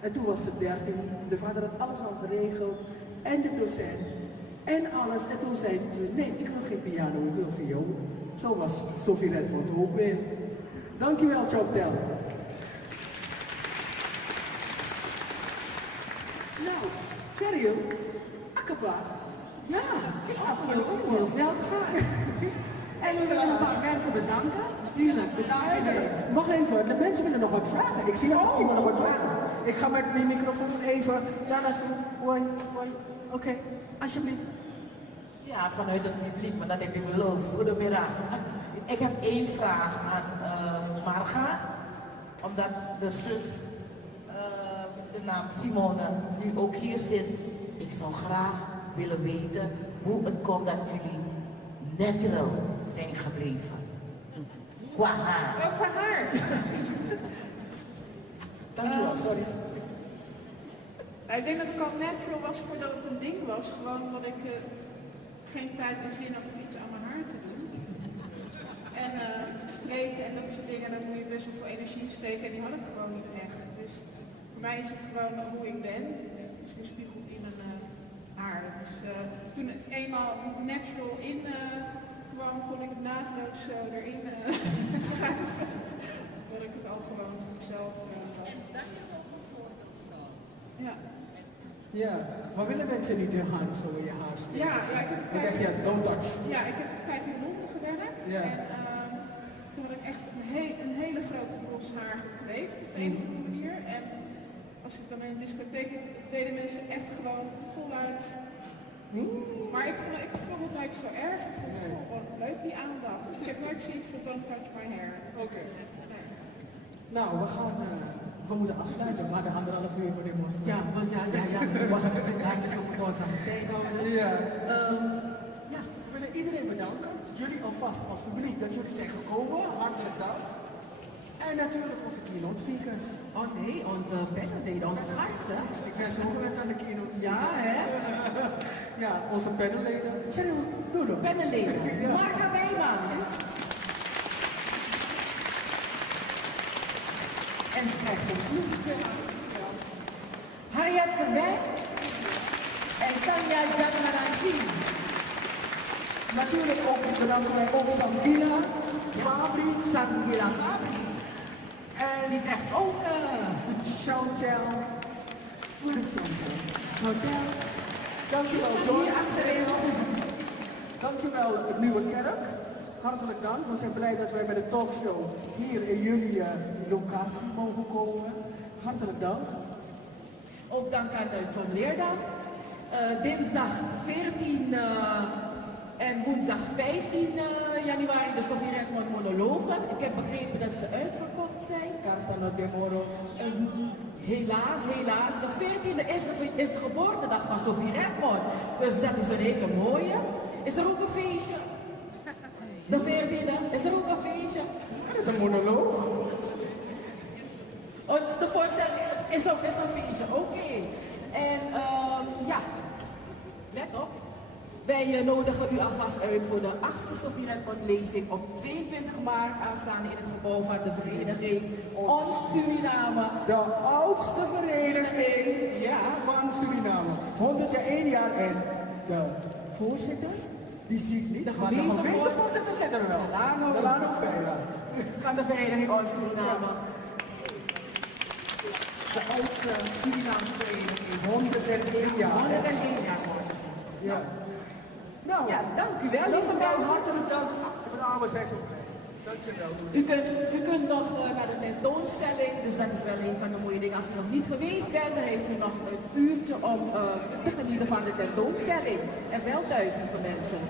En toen was ze 13. De vader had alles al geregeld. En de docent. En alles. En toen zei ze, nee, ik wil geen piano, ik wil viool. Zo was Sophie Redmond ook weer. Dankjewel, Chantel. Nou, serieus? Akaba? Ja, ik ga voor ook heel snel gegaan. En we willen een paar mensen bedanken. Natuurlijk, bedanken. Wacht even, de mensen willen nog wat vragen. Ik zie dat iemand nog wat vragen. Ik ga met die microfoon even daar naartoe. Hoi, hoi. Oké, alsjeblieft. Ja, vanuit het publiek, maar dat heb ik beloofd. Goedemiddag. Ik heb één vraag aan Marga, omdat de zus, de naam Simone, nu ook hier zit. Ik zou graag willen weten hoe het komt dat jullie natural zijn gebleven. Qua haar. Ook voor haar. Dankjewel, sorry. Ik denk dat ik al natural was voordat het een ding was. Gewoon omdat ik geen tijd en zin had om iets aan mijn haar te doen. En streken en dat soort dingen, daar moet je best wel veel energie in steken en die had ik gewoon niet echt. Dus voor mij is het gewoon hoe ik ben. Dus weerspiegeld in mijn haar. Dus toen het eenmaal natural in kwam, kon ik het naadloos erin schuiven. Dat ik het al gewoon voor mezelf was. Dat is ook een voorbeeld van. Ja. Ja, maar willen mensen niet hun hand zo in je haar steken? Ja, ik heb Dan zeg je, don't touch. Ja, ik heb een tijd in Londen gewerkt. Ja. En toen had ik echt een hele grote bos haar gekweekt op een of andere manier. En als ik dan in een discotheek liep, deden mensen echt gewoon voluit. Maar ik vond het nooit zo erg. Ik vond het gewoon leuk, die aandacht. Ik heb nooit zoiets van don't touch my hair. Oké. Nou, we moeten afsluiten, maar de 1,5 uur meneer Mos. Ja, want ja, was het eigenlijk zo gewoon aan de tijd houden. Ja. Ja. We willen iedereen bedanken. Jullie alvast als publiek dat jullie zijn gekomen. Hartelijk dank. En natuurlijk onze keynote speakers. Oh nee, onze panelleden, onze gasten. Ik ben zo gewend aan de keynote Ja, speakers. hè? Ja, onze panelleden. Cheryl, doe het. Panelleden. Marga Wijmans. En ze krijgt een bloemetje. Harriet Verwij. En Tanja Jadranansi. Natuurlijk ook bedanken wij ook Sangila, Fabri, Sangila Fabri. en Die krijgt ook Chantel. Waar is Chantel? hotel. Dankjewel, Hier John. achterin. Dankjewel, het Nieuwe Kerk. Hartelijk dank. We zijn blij dat wij bij de talkshow hier in jullie locatie mogen komen. Hartelijk dank. Ook dank aan John Leerdam. Dinsdag 14 en woensdag 15 januari de Sophie Redmond monologen. Ik heb begrepen dat ze uitverkocht zijn. Cartano de Moro. Helaas. De 14e is de geboortedag van Sophie Redmond. Dus dat is een hele mooie. Is er ook een feestje? De 14e, is er ook een feestje? Dat is een monoloog. Oh, de voorstelling is een feestje, oké. En ja, let op. Wij nodigen u alvast uit voor de 8e Sophie Redmond lezing op 22 maart aanstaande in het gebouw van de vereniging Ons Suriname. De oudste vereniging Ja. van Suriname. 101 jaar en de voorzitter, die zie ik niet. De maar de gewezen gewezen voorzitter zit er wel. De Lano Feira. Van de vereniging Ons Suriname. De oudste Surinaamse vereniging. 101 jaar. 101 jaar. Ja. Nou, Ja, dank u wel, lieve nou, mensen. hartelijk dank. Mevrouw, we zijn zo blij. Dankjewel. U kunt nog naar de tentoonstelling, dus dat is wel een van de mooie dingen. Als u nog niet geweest bent, dan heeft u nog een uurtje om te genieten van de tentoonstelling. En wel thuis, lieve mensen.